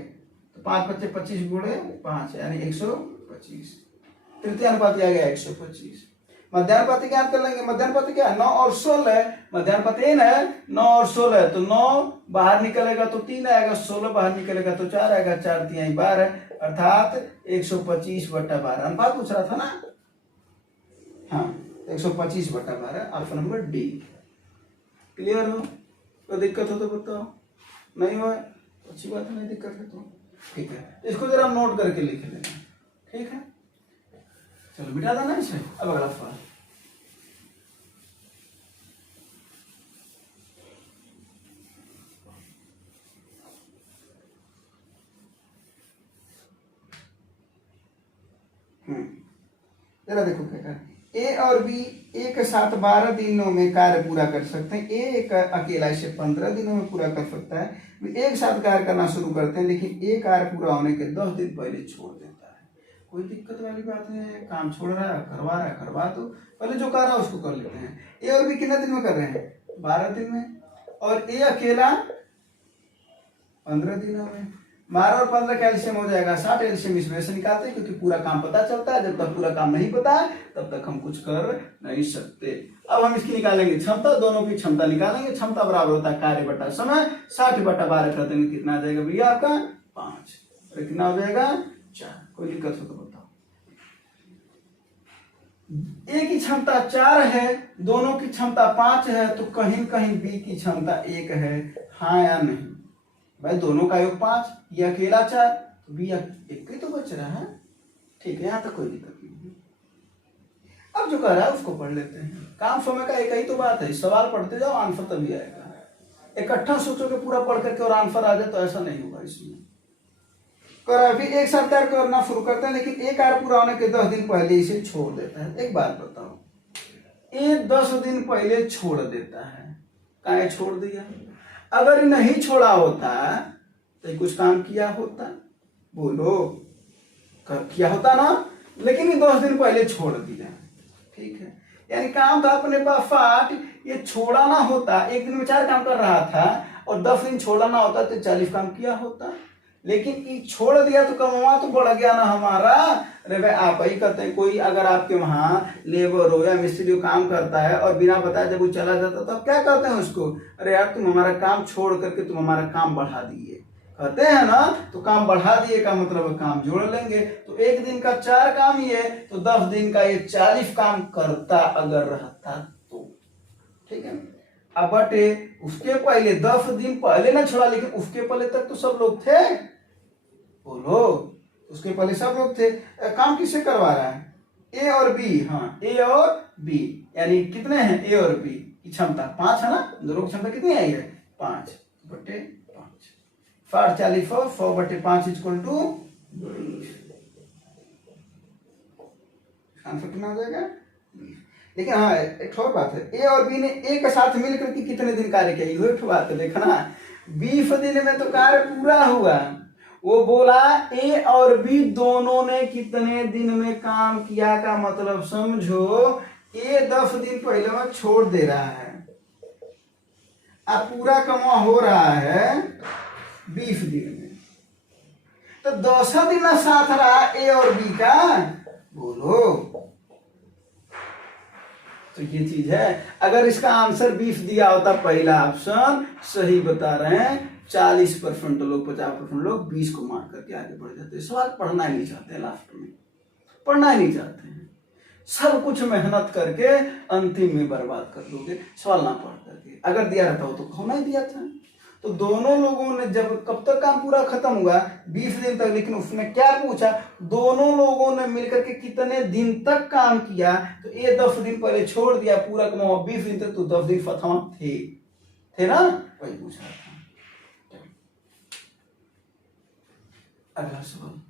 तो 5 बच्चे 25 गुणे 5 यानी 125। तृतीयानुपाती आ गया 125। मध्यानुपाती ज्ञात कर लेंगे, मध्यानुपाती क्या 9 और 16, मध्यानुपाती n है 9 और 16, तो 9 बाहर निकलेगा तो 3 आएगा, 16 बाहर निकलेगा तो 4 आएगा, 4 3 12, अर्थात 125 बटा 12 अनुपात पूछ रहा था ना। हाँ, 125/12 ऑप्शन नंबर डी। क्लियर हो? कोई दिक्कत हो तो बताओ, नहीं हो अच्छी बात है, नहीं दिक्कत है तो ठीक है, इसको जरा नोट करके लिख लेना, ठीक है। चलो मिटा देना इसे। अब अगला सवाल, जरा देखो क्या कर, ए और बी एक साथ 12 दिनों में कार्य पूरा कर सकते हैं। ए एक अकेला इसे 15 दिनों में पूरा कर सकता है। एक साथ कार्य करना शुरू करते हैं, लेकिन ए कार्य पूरा होने के 10 दिन पहले छोड़ देता है। कोई दिक्कत वाली बात नहीं है, काम छोड़ रहा है, करवा रहा है, करवा दो, पहले जो कर रहा है उसको कर लेते हैं। ए और बी कितने दिन में कर रहे हैं? 12 दिन में, और ए अकेला 15 दिनों में। 12 और 15 का एलसीएम हो जाएगा 60। एलसीएम इसमें से निकालते हैं, क्योंकि पूरा काम पता चलता है, जब तक पूरा काम नहीं पता है तब तक हम कुछ कर नहीं सकते। अब हम इसकी निकालेंगे क्षमता, दोनों की क्षमता निकालेंगे। क्षमता बराबर होता है कार्य बटा समय। 60/12 कर देंगे, कितना आ जाएगा भैया आपका? 5। और कितना हो जाएगा? 4। कोई दिक्कत हो तो बताओ। ए की क्षमता 4 है, दोनों की क्षमता 5 है, तो कहीं कहीं बी की क्षमता 1 है, हाँ या नहीं? भाई दोनों का योग 5, ये अकेला 4, तो बी 1 ही तो बच रहा है, ठीक है, यहाँ तक कोई दिक्कत नहीं है। अब जो कह रहा है उसको पढ़ लेते हैं। काम समय का एक ही तो बात है, सवाल पढ़ते जाओ, आंसर तभी आएगा। इकट्ठा सोचोगे पूरा पढ़ करके और आंसर आ जाए तो ऐसा नहीं होगा। इसमें अभी एक साथ कार्य करना शुरू करते हैं, लेकिन एक कार्य पूरा होने के 10 दिन पहले इसे छोड़ देता है। एक बात बताओ, ये 10 दिन पहले छोड़ देता है, काहे छोड़ दिया? अगर नहीं छोड़ा होता तो कुछ काम किया होता, बोलो किया होता ना, लेकिन ये 10 दिन पहले छोड़ दिया, ठीक है। यानी काम था अपने पास 60, ये छोड़ा ना होता, एक दिन में 4 काम कर रहा था, और 10 दिन छोड़ा ना होता तो 40 काम किया होता, लेकिन ये छोड़ दिया तो कमवा तो बढ़ गया ना हमारा। अरे भाई आप ही करते हैं, कोई अगर आपके वहाँ लेबर हो या मिस्त्री हो काम करता है और बिना बताए जब वो चला जाता तो आप क्या करते हैं उसको? अरे यार तुम हमारा काम छोड़ करके तुम हमारा काम बढ़ा दिए, कहते हैं ना। तो काम बढ़ा दिए का मतलब काम जोड़ लेंगे, तो एक दिन का 4 काम ही है, तो 10 दिन का ये 40 काम करता अगर रहता तो, ठीक है। अब बटे उसके पहले 10 दिन पहले ना छोड़ा, लेकिन उसके पहले तक तो सब लोग थे, बोलो उसके पहले सब लोग थे। काम किससे करवा रहा है? ए और बी, हाँ ए और बी, यानी कितने हैं? ए और बी की क्षमता 5 है ना, दोनों की क्षमता कितनी आई है? 5/5। 40 100/5 इक्वल टू 20। आंसर कितना हो जाएगा? 20। लेकिन हाँ एक और बात है, ए और बी ने एक साथ मिलकर के कितने दिन कार्य किया, ये एक बात है देखना। 20 दिन में तो कार्य पूरा हुआ, वो बोला ए और बी दोनों ने कितने दिन में काम किया का मतलब समझो। ए 10 दिन पहले में छोड़ दे रहा है, अब पूरा कमा हो रहा है 20 दिन में, तो 10 दिन साथ रहा ए और बी का, बोलो। तो ये चीज है। अगर इसका आंसर 20 दिया होता, पहला ऑप्शन सही बता रहे हैं, 40% लोग 50% लोग 20 को मार करके आगे बढ़ जाते हैं। सवाल पढ़ना ही नहीं चाहते, लास्ट में पढ़ना ही नहीं चाहते हैं, सब कुछ मेहनत करके अंतिम में बर्बाद कर दोगे सवाल ना पढ़ करके। अगर दिया रहता हो तो होना ही दिया था। तो दोनों लोगों ने जब कब तक काम पूरा खत्म हुआ? 20 दिन तक। लेकिन उसने क्या पूछा? दोनों लोगों ने मिलकर के कितने दिन तक काम किया? तो ये 10 दिन पहले छोड़ दिया, पूरा कमा 20 दिन तक, तो 10 दिन फतवा थे ना, वही पूछा था। अगला सवाल,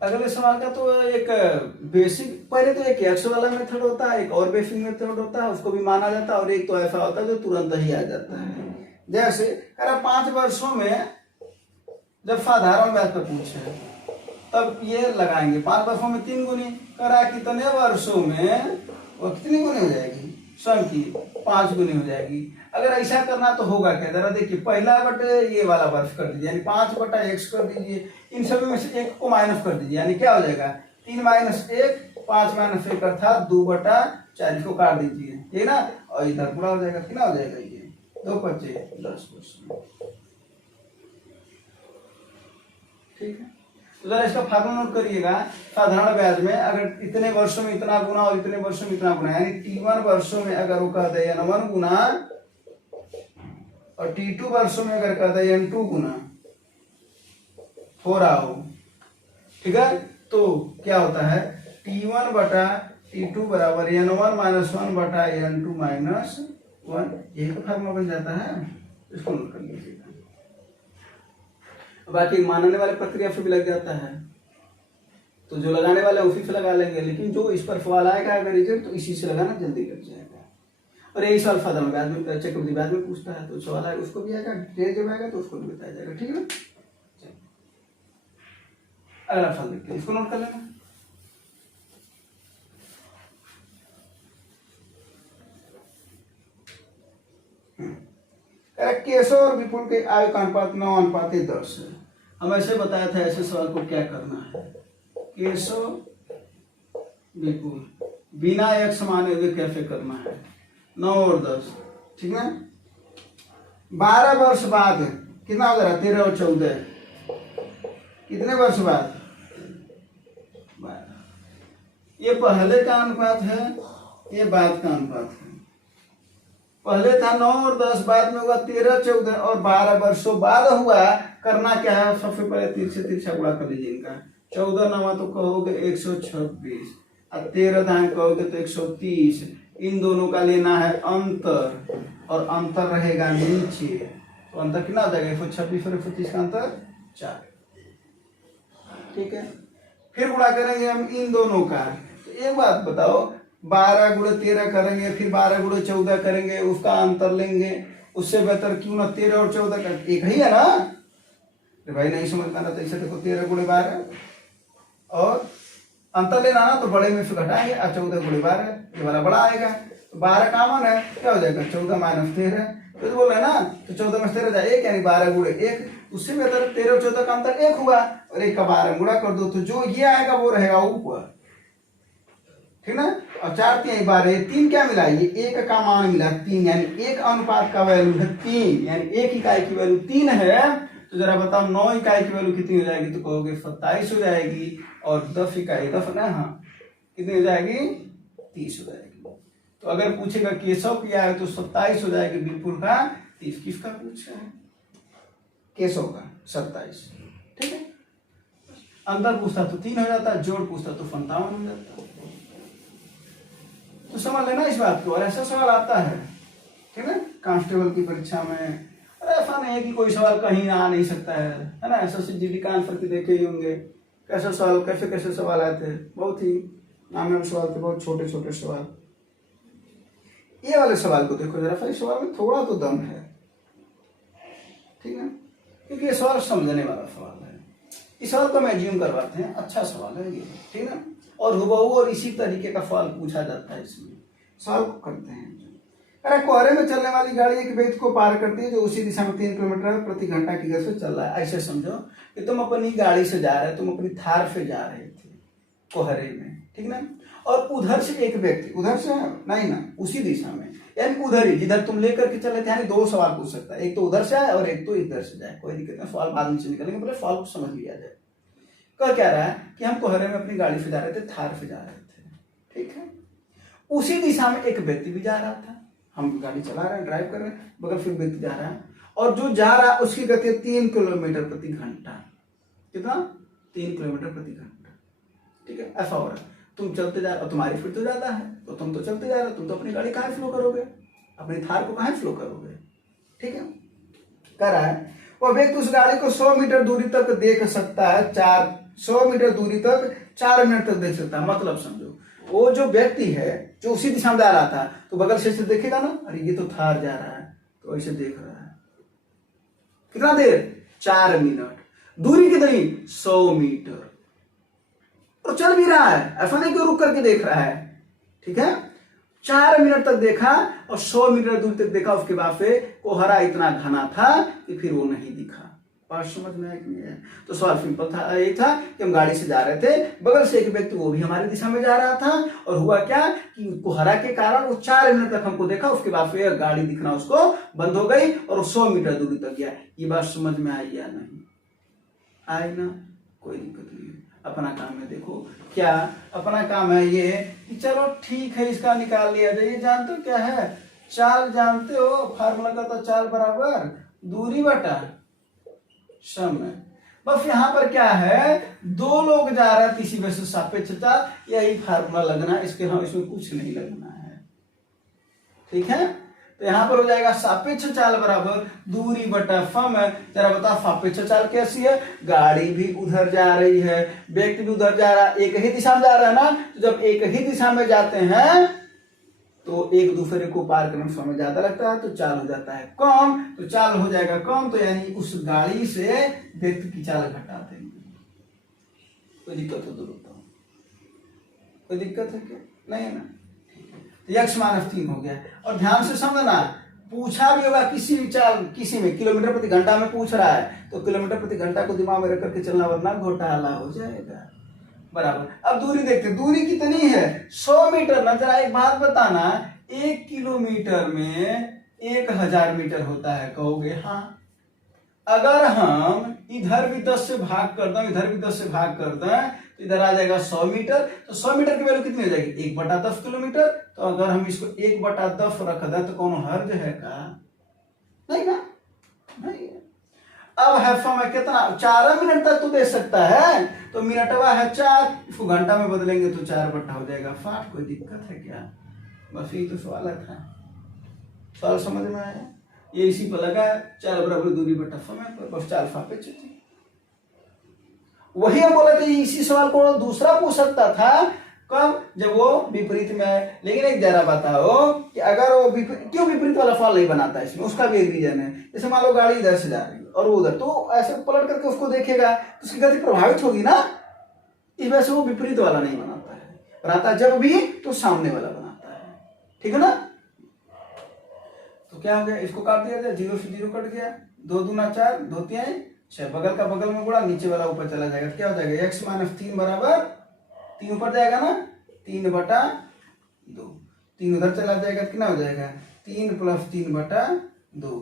अगले सवाल का तो एक बेसिक, पहले तो एक एक्स वाला मेथड होता है, एक और बेसिक मेथड होता है, उसको भी माना जाता है, और एक तो ऐसा होता है जो तुरंत ही आ जाता है। जैसे कह रहा 5 वर्षों में, जब साधारण ब्याज पर पूछे तब ये लगाएंगे 5 वर्षों में 3 गुनी, कह रहा कितने वर्षों में वो कितनी गुनी हो जाएगी? स्वयं की 5 गुनी हो जाएगी। अगर ऐसा करना तो होगा क्या, जरा देखिए, पहला बटे ये वाला वर्ष कर दीजिए, यानी 5/x कर दीजिए, इन सभी में से 1 को माइनस कर दीजिए, यानी क्या हो जाएगा? 3 - 1, 5 - 1 अर्थात 2/4 को काट दीजिए, ठीक है ना, और इधर पूरा हो जाएगा। कितना हो जाएगा? ये 2 × 10 वर्ष, ठीक है। तो जरा इसका फार्मूला नोट करिएगा। साधारण ब्याज में अगर इतने वर्षों में इतना गुना और इतने वर्षों में इतना गुना, यानी T1 वर्षों में अगर वो कहते हैं N1 गुना और T2 वर्षों में अगर कहते हैं N2 गुना हो रहा हो, ठीक है, तो क्या होता है T1 बटा T2 बराबर N1 माइनस 1 बटा N2 माइनस 1, यही तो फार्मूला बन जाता है। इसको नोट कर लीजिएगा। बाकी मानने वाले प्रक्रिया से भी लग जाता है, तो जो लगाने वाले उसी से लगा लेंगे, लेकिन जो इस पर सवाल आएगा अगर रिजल्ट तो इसी से लगाना जल्दी लग जाएगा। और यही सवाल साधारण ब्याज में चक्रवृद्धि ब्याज में पूछता है, तो सवाल आएगा उसको भी आएगा, डिटेल जब आएगा तो उसको भी बताया जाएगा। ठीक है, अगला सवाल देखते हैं, इसको नोट कर लेना। केशव और विपुल के आयु का अनुपात 9:10 है। हम ऐसे बताया था, ऐसे सवाल को क्या करना है, केशव विपुल बिना एक समान हुए कैसे करना है, 9 और 10, ठीक है। 12 वर्ष बाद कितना हो जा रहा है, 13 और 14, कितने वर्ष बाद 12। ये पहले का अनुपात है, ये बाद का अनुपात है। पहले था 9 और 10, बाद में हुआ 13, 14 और 12 वर्षों बाद हुआ। करना क्या है, सबसे पहले 3 से 3 गुणा कर लीजिए इनका। 14 नवा तो कहोगे 126 और 13 दाएं कहोगे तो 130। इन दोनों का लेना है अंतर, और अंतर रहेगा नीचे, तो अंतर कितना हो जाएगा, 126 और 130 का अंतर 4। ठीक है, फिर गुणा करेंगे हम इन दोनों का। तो एक बात बताओ, 12 गुणे 13 करेंगे, फिर 12 गुणे 14 करेंगे, उसका अंतर लेंगे। उससे बेहतर क्यों ना 13 और 14 का एक ही है ना। भाई नहीं समझ पाना तो ऐसे देखो, 13 गुणे 12 और अंतर लेना ना, तो बड़े में से घटाएंगे, और 14 गुणे 12 ये वाला बड़ा आएगा। तो 12 कॉमन है, क्या हो जाएगा 14 माइनस 13, तो बोल रहे ना, तो 14 में 13 जाए 1, यानी 12 गुणे 1। उससे बेहतर 13 और 14 का अंतर 1 हुआ, और 1 का 12 गुणा कर दो, तो जो ये आएगा वो रहेगा ऊपर, ठीक ना। और 4 3 12, 3 क्या मिला, ये 1 का मान मिला 3, यानी 1 अनुपात का वैल्यू है 3, यानी 1 इकाई की वैल्यू 3 है। तो जरा बताओ 9 इकाई की वैल्यू कितनी हो जाएगी, तो कहोगे 27 हो जाएगी, और 10 इकाई 10 ना, हाँ कितनी हो जाएगी, 30 हो जाएगी। तो अगर पूछेगा केशव किया है तो 27 हो जाएगी, विपुल का 30। किसका पूछा है, केशव का 27, ठीक है। अंतर पूछता तो 3 हो जाता, जोड़ पूछता तो 57 हो जाता। तो समझ लेना इस बात को, और ऐसा सवाल आता है, ठीक है, कांस्टेबल की परीक्षा में। और ऐसा नहीं है कि कोई सवाल कहीं आ नहीं सकता है ना। SSC का आंसर के देखे ही होंगे, कैसे सवाल कैसे कैसे सवाल आए थे, बहुत ही नाम सवाल थे, बहुत छोटे छोटे सवाल। ये वाले सवाल को देखो जरा, फिर सवाल में थोड़ा तो दम है, ठीक है, क्योंकि ये सवाल समझने वाला सवाल है। इस सवाल को हम एज्यूम करवाते हैं, अच्छा सवाल है ये, ठीक है, और हुबहू और इसी तरीके का सवाल पूछा जाता है। इसमें सवाल करते हैं, अरे कोहरे में चलने वाली गाड़ी एक व्यक्ति को पार करती है जो उसी दिशा में 3 किलोमीटर प्रति घंटा की गति से चल रहा है। ऐसे समझो कि तुम अपनी गाड़ी से जा रहे, तुम अपनी थार से जा रहे थे कोहरे में, ठीक ना, और उधर से एक व्यक्ति, उधर से नहीं ना, उसी दिशा में, यानी उधर ही जिधर तुम लेकर के चले थे। यानी 2 सवाल पूछ सकता है, एक तो उधर से आए और एक तो इधर से जाए, कोई दिक्कत नहीं, सवाल बाद में से निकलेंगे, पहले सवाल को समझ लिया जाए। कह क्या रहा है कि हम कोहरे में अपनी गाड़ी से जा रहे थे, थार से जा रहे थे, ठीक है। उसी दिशा में एक व्यक्ति भी जा रहा था, हम गाड़ी चला रहे हैं, ड्राइव कर रहे हैं, बगल फिर व्यक्ति जा रहा है, और जो जा रहा है उसकी गति 3 किलोमीटर प्रति घंटा। कितना, 3 किलोमीटर प्रति घंटा, ठीक है। ऐसा हो रहा है, तुम चलते जा रहे हो, तुम्हारी स्पीड तो ज्यादा है, तो तुम तो चलते जा रहे हो, तुम तो अपनी गाड़ी कहाँ फ्लो करोगे, अपनी थार को कहाँ फ्लो करोगे, ठीक है। कह रहा है वो व्यक्ति उस गाड़ी को 100 मीटर दूरी तक देख सकता है, 100 मीटर दूरी तक 4 मिनट तक देख सकता है। मतलब समझो, वो जो व्यक्ति है जो उसी दिशा में जा रहा था, तो बगल से देखेगा ना, अरे ये तो थार जा रहा है, तो ऐसे देख रहा है, कितना देर, 4 मिनट, दूरी कितनी, 100 मीटर, और चल भी रहा है, ऐसा नहीं कि रुक करके देख रहा है, ठीक है। 4 मिनट तक देखा और 100 मीटर दूर तक देखा, उसके बाद से कोहरा इतना घना था कि फिर वो नहीं दिखा। बात समझ में आया कि नहीं आया? तो सवाल सिंपल था, ये था कि हम गाड़ी से जा रहे थे, बगल से एक व्यक्ति वो भी हमारी दिशा में जा रहा था, और हुआ क्या कि कोहरा के कारण वो 4 मिनट तक हमको देखा, उसके बाद फिर गाड़ी दिखना उसको बंद हो गई और 100 मीटर दूरी तक गया। ये बात समझ में आई या नहीं आई ना? कोई दिक्कत नहीं है। अपना काम है, देखो क्या अपना काम है ये कि चलो ठीक है इसका निकाल लिया जाए। ये जानते हो क्या है, चाल जानते हो, फार्मूला का तो चाल बराबर दूरी बटा समय। बस यहाँ पर क्या है, दो लोग जा रहे हैं किसी वजह से सापेक्ष चाल, यही फार्मूला लगना है, इसके हम इसमें कुछ नहीं लगना है। ठीक है, तो यहाँ पर हो जाएगा सापेक्ष चाल बराबर दूरी बटा समय। जरा बताओ सापेक्ष चाल कैसी है, गाड़ी भी उधर जा रही है, व्यक्ति भी उधर जा रहा है, एक ही दिशा में जा रहा है ना। तो जब एक ही दिशा में जाते हैं तो एक दूसरे को पार करने में समय ज्यादा लगता है, तो चाल हो जाता है कम। तो चाल हो जाएगा कम, तो यानी उस गाड़ी से व्यक्ति की चाल घटा देंगे। कोई दिक्कत हो तो बताओ, कोई दिक्कत है क्या, नहीं है ना। x माइनस 3 हो गया। और ध्यान से समझना, पूछा भी होगा किसी भी चाल, किसी में किलोमीटर प्रति घंटा में पूछ रहा है, तो किलोमीटर प्रति घंटा को दिमाग में रख करके चलना, वरना घोटाला हो जाएगा। बराबर। अब दूरी देखते, दूरी कितनी है 100 मीटर ना। जरा एक बात बताना, 1 किलोमीटर में 1000 मीटर होता है, कहोगे हाँ। अगर हम इधर भी 10 से भाग कर दें, इधर भी 10 से भाग कर दें, तो इधर आ जाएगा 100 मीटर। तो 100 मीटर की वैल्यू कितनी हो जाएगी, 1/10 किलोमीटर। तो अगर हम इसको 1/10 रख दें तो कौन हर्ज है का, नहीं ना, नहीं है। अब है समय कितना, 4 मिनट तक तो दे सकता है, तो मिनटवा है 4, इसको घंटा में बदलेंगे तो 4 हो जाएगा 60। कोई दिक्कत है क्या, बस यही तो सवाल था। सवाल समझ में आया, ये इसी पर लगा, चाल बराबर दूरी बटा समय पर, बस चाल सापेक्ष थी। वही हम बोला था, इसी सवाल को दूसरा पूछ सकता था, कब, जब वो विपरीत में। लेकिन एक जरा बताओ कि अगर वो क्यों विपरीत वाला सवाल नहीं बनाता इसमें, उसका भी एक रीजन है। जैसे मान लो गाड़ी इधर से जा रही है और वो उधर, तो ऐसे पलट करके उसको देखेगा तो उसकी गति प्रभावित होगी ना, इस वजह से वो विपरीत वाला नहीं बनाता है। बनाता जब भी तो सामने वाला बनाता है, ठीक है ना। तो क्या हो गया, इसको काट दिया जाए, 0 से 0 कट गया, 2 दूना 4, 2 तिहाई 6, बगल का बगल में गुणा, नीचे वाला ऊपर चला जाएगा। तो क्या हो जाएगा, x माइनस 3 बराबर 3 ऊपर जाएगा ना, 3/2, 3 उधर चला जाएगा, कितना हो जाएगा 3 + 3/2,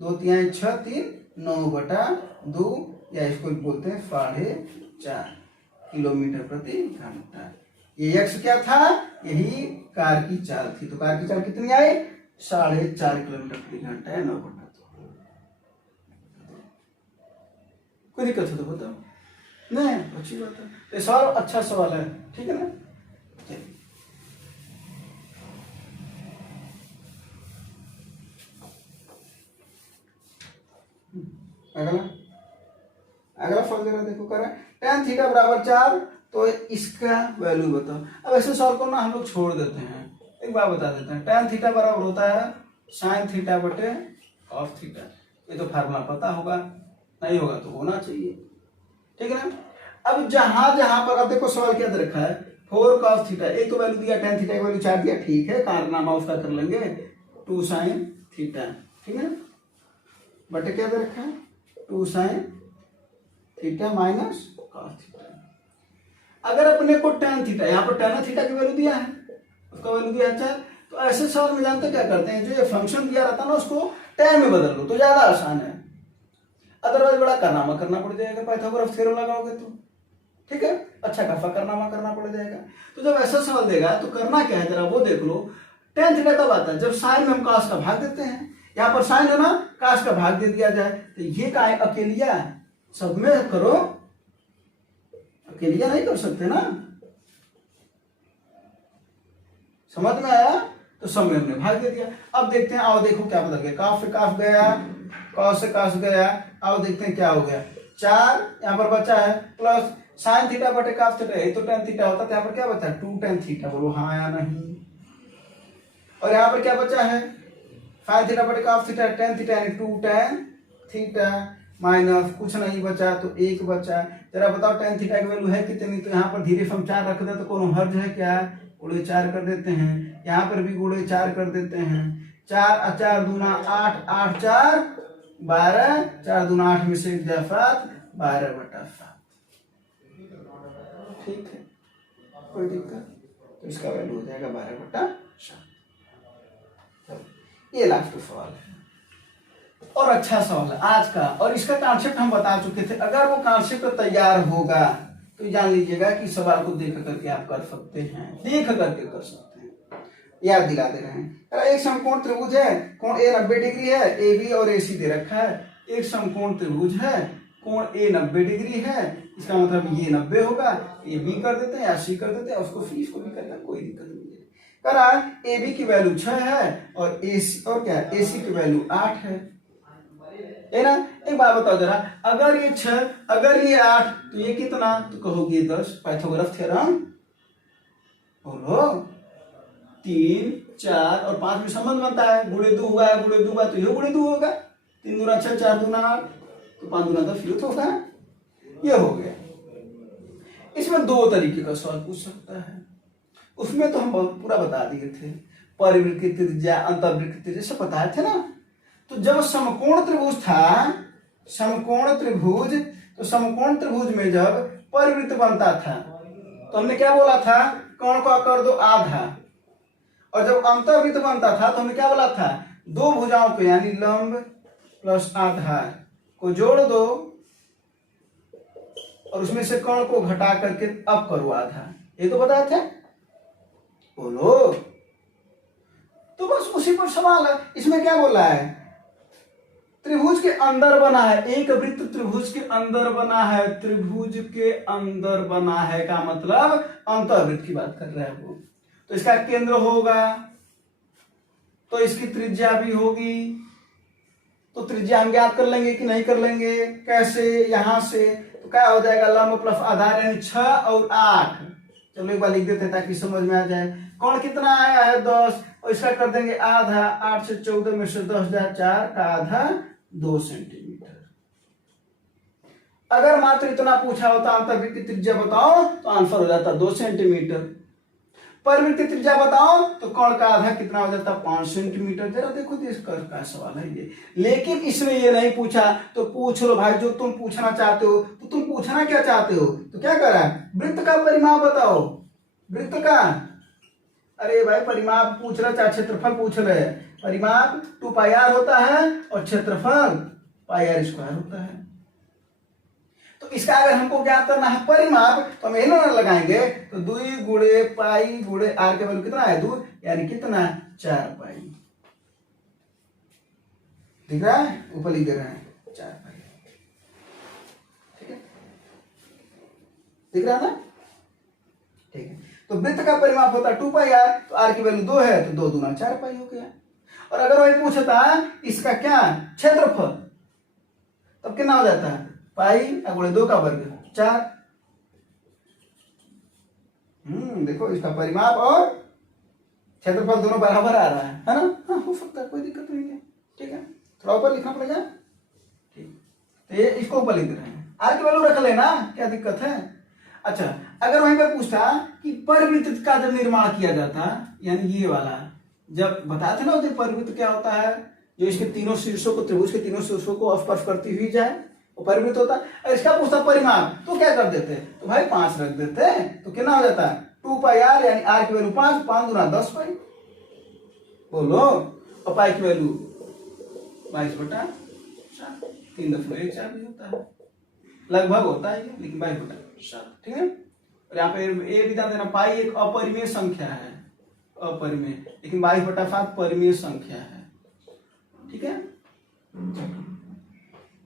2 तिहाई 6, 3 9/2, या इसको बोलते हैं 4.5 किलोमीटर प्रति घंटा। ये x क्या था, यही कार की चाल थी। तो कार की चाल कितनी आई, 4.5 किलोमीटर प्रति घंटा है, 9/2। कोई दिक्कत हो तो बताओ, नहीं अच्छी बात है, ये सवाल अच्छा सवाल है, ठीक है ना। अगला अगला सवाल जरा देखो, कर tan थीटा बराबर 4, तो इसका वैल्यू बताओ। अब ऐसे सवाल को ना हम लोग छोड़ देते हैं, एक बात बता देते हैं। tan थीटा बराबर होता है sin थीटा बटे cos थीटा। ये तो फार्मूला पता होगा, नहीं होगा तो होना चाहिए, ठीक है ना। अब जहां जहां पर, अब देखो सवाल क्या दे रखा है, 4 cos थीटा, एक तो वैल्यू दिया, tan थीटा की वैल्यू 4 दिया, ठीक है, कारनामा उसका कर लेंगे, 2 sin थीटा, ठीक है। बटे क्या दे रखा है, 2 sin theta minus cos theta. अगर अपने को tan थीटा, यहाँ पर tan थीटा की वैल्यू दिया है, उसका वैल्यू दिया है 4, तो ऐसे सवाल में जानते क्या करते हैं, जो ये फंक्शन दिया रहता है ना, उसको tan में बदल लो तो ज्यादा आसान है। अदरवाइज बड़ा कारनामा करना पड़ जाएगा, पाइथागोरस थ्योरम लगाओगे तो, ठीक है, अच्छा खासा कारनामा करना पड़ जाएगा। तो जब ऐसा सवाल देगा तो करना क्या है, जरा वो देख लो। tan थीटा कब आता है, जब साइन में हम cos का भाग देते हैं। यहाँ पर साइन है ना, cos का भाग दे दिया जाए, तो ये का है अकेलिया, सब में करो, अकेलिया नहीं कर सकते ना, समझ में आया। तो सब में हमने भाग दे दिया। अब देखते हैं, आओ देखो क्या बदल गया, काफ से काफ गया, कॉस से कॉस गया। आओ देखते हैं क्या हो गया, 4 यहाँ पर बचा है, प्लस साइन थीटा बटे काफ थीटा, यही तो tan थीटा होता है, यहाँ पर क्या बचा है 2 tan थीटा, बोलो हाँ या नहीं। और यहाँ पर क्या बचा है, साइन थीटा बटे काफ थीटा, tan थीटा यानी 2 tan थीटा, माइनस कुछ नहीं बचा तो 1 बचा। जरा बताओ tan थीटा की वैल्यू है कितनी, तो यहाँ पर धीरे से हम 4 रख दे तो कौन हर्ज है क्या, गुणे 4 कर देते हैं, यहाँ पर भी गुणे 4 कर देते हैं, 4 और 4 दूना 8, 8 4 12, 4 दूना 8 में से 1 जाए 7, 12/7, ठीक है, कोई दिक्कत। तो इसका वैल्यू हो जाएगा 12/7। ये लास्ट सवाल है। और अच्छा सवाल है आज का, और इसका कॉन्सेप्ट हम बता चुके थे। अगर वो कॉन्सेप्ट तैयार होगा तो जान लीजिएगा कि सवाल को देख करके आप कर सकते हैं, देख करके कर सकते हैं। याद दिला दे रहे हैं। एक समकोण त्रिभुज है, कोण ए 90 डिग्री है, ए बी और ए सी दे रखा है। एक समकोण त्रिभुज है, कोण ए 90 डिग्री है, इसका मतलब ये 90 होगा, ए बी कर देते हैं या सी कर देते हैं, उसको फिर इसको भी करना, कोई दिक्कत नहीं है। करा ए बी की वैल्यू 6 है और ए सी और क्या ए सी की वैल्यू 8 है ना। एक बात बताओ जरा, अगर ये 6 अगर ये 8 तो ये कितना, तो कहोगे 10। पाइथागोरस थ्योरम बोलो। 3 4 और 5 में संबंध बनता है, गुणे 2 हुआ है, गुणे 2 हुआ तो ये गुणे 2 होगा। 3 दूना 6, 4 दूना 8, तो 5 दूना 10 ये तो होगा। ये हो गया। इसमें दो तरीके का सवाल पूछ सकता है, उसमें तो हम पूरा बता दिए थे। परिवृत्त की त्रिज्या, अंतर्वृत्त की त्रिज्या सब बताए थे ना। तो जब समकोण त्रिभुज था, समकोण त्रिभुज, तो समकोण त्रिभुज में जब परिवृत्त बनता था तो हमने क्या बोला था, कोण को कर दो आधा। और जब अंतर्वृत्त बनता था तो हमने क्या बोला था, दो भुजाओं को यानी लंब प्लस आधार को जोड़ दो और उसमें से कोण को घटा करके अब करो आधा। ये तो बताए थे, बोलो। तो बस उसी पर सवाल है। इसमें क्या बोला है, त्रिभुज के अंदर बना है, एक वृत्त त्रिभुज के अंदर बना है, त्रिभुज के अंदर बना है का मतलब अंतर्वृत्त की बात कर रहा है वो। तो इसका केंद्र होगा तो इसकी त्रिज्या भी होगी। तो त्रिज्या हम ज्ञात कर लेंगे कि नहीं कर लेंगे, कैसे, यहां से तो क्या हो जाएगा, लंब प्लस आधार यानी 6 और 8। चलो एक बार लिख देते हैं ताकि समझ में आ जाए। कोण कितना आया है 10 और इसका कर देंगे आधा। 8 से 14 में से 10 जाए 4 का आधा 2 सेंटीमीटर। अगर मात्र इतना पूछा होता अंतर्वृत्त की त्रिज्या बताओ तो आंसर हो जाता 2 सेंटीमीटर। परिवृत्त की त्रिज्या बताओ तो कोण का आधा कितना हो जाता 5 सेंटीमीटर। जरा देखो देश का सवाल है ये। लेकिन इसमें ये नहीं पूछा तो पूछ लो भाई, जो तुम पूछना चाहते हो। तो तुम पूछना क्या चाहते हो, तो क्या कर रहा है, वृत्त का परिमाप बताओ, वृत्त का। अरे भाई परिमाप पूछ रहे चाहे क्षेत्रफल पूछ रहे, परिमाप 2 पाई आर होता है और क्षेत्रफल पाई आर स्क्वायर होता है। तो इसका अगर हमको ज्ञात करना है परिमाप तो हम एनो लगाएंगे तो 2 गुणे पाई गुणे आर के वैल्यू कितना है 2, यानी कितना 4 पाई। दिख रहा है, ऊपर लिख दे रहे हैं 4 पाई। ठीक है, दिख रहा है ना। ठीक है, तो वृत्त का परिमाप होता है 2 पाई आर, तो आर की वैल्यू 2 है तो 2 दूना 4 पाई हो गया। और अगर वही पूछता है इसका क्या क्षेत्रफल, तब कितना हो जाता है पाई गुणे 2 का वर्ग 4। देखो इसका परिमाप और क्षेत्रफल दोनों बराबर आ रहा है ना। हाँ हो सकता है, कोई दिक्कत नहीं है। ठीक है, थोड़ा ऊपर लिखना पड़ेगा। ठीक, तो ये इसको ऊपर लिख रहे हैं, आर की वैल्यू रख लेना, क्या दिक्कत है। अच्छा, अगर वहीं पर पूछता कि परिवृत्त का जब निर्माण किया जाता, यानी ये वाला जब बताया था ना, तो परिवृत्त क्या होता है, जो इसके तीनों शीर्षों को, त्रिभुज के तीनों शीर्षों को स्पर्श करती हुई जाए, वो परिवृत्त होता है। और इसका पूछता परिमाप तो क्या कर देते, तो भाई 5 रख देते हैं, तो कितना हो जाता है 2 पाई आर, यानी आर की वैल्यू 5, 5 दूना 10 पाई। बोलो, और पाई की वैल्यू 22/7, 3.14 भी होता है, लगभग होता है ये, लेकिन 22/7। ठीक है, और यहाँ पे ये भी ध्यान देना, पाई एक अपरिमेय संख्या है, अपरिमेय, लेकिन 22/7 परिमेय संख्या है। ठीक है,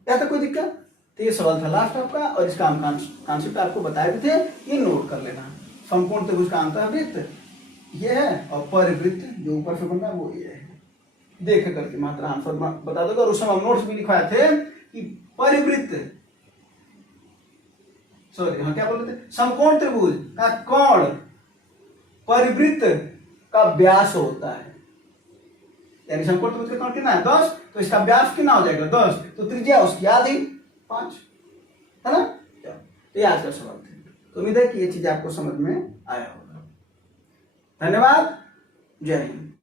क्या था कोई दिक्कत। तो ये सवाल था लास्ट आपका, और इसका हम कॉन्सेप्ट आपको बताए भी थे, ये नोट कर लेना। समकोण त्रिभुज का अंतर्वृत्त ये है और परिवृत्त जो ऊपर से बन रहा है वो ये है। देख करके मात्र आंसर बता दोगे। और उस समय हम नोट्स भी लिखवाए थे कि परिवृत्त, सॉरी हाँ क्या बोलते थे, समकोण त्रिभुज का कोण परिवृत्त का व्यास होता है, यानी समकोण त्रिभुज का कोण कितना है 10, तो इसका व्यास कितना हो जाएगा 10, तो त्रिज्या उसकी आधी 5 है ना। तो ये आज का सवाल थे। तो उम्मीद है कि ये चीज आपको समझ में आया होगा। धन्यवाद, जय हिंद।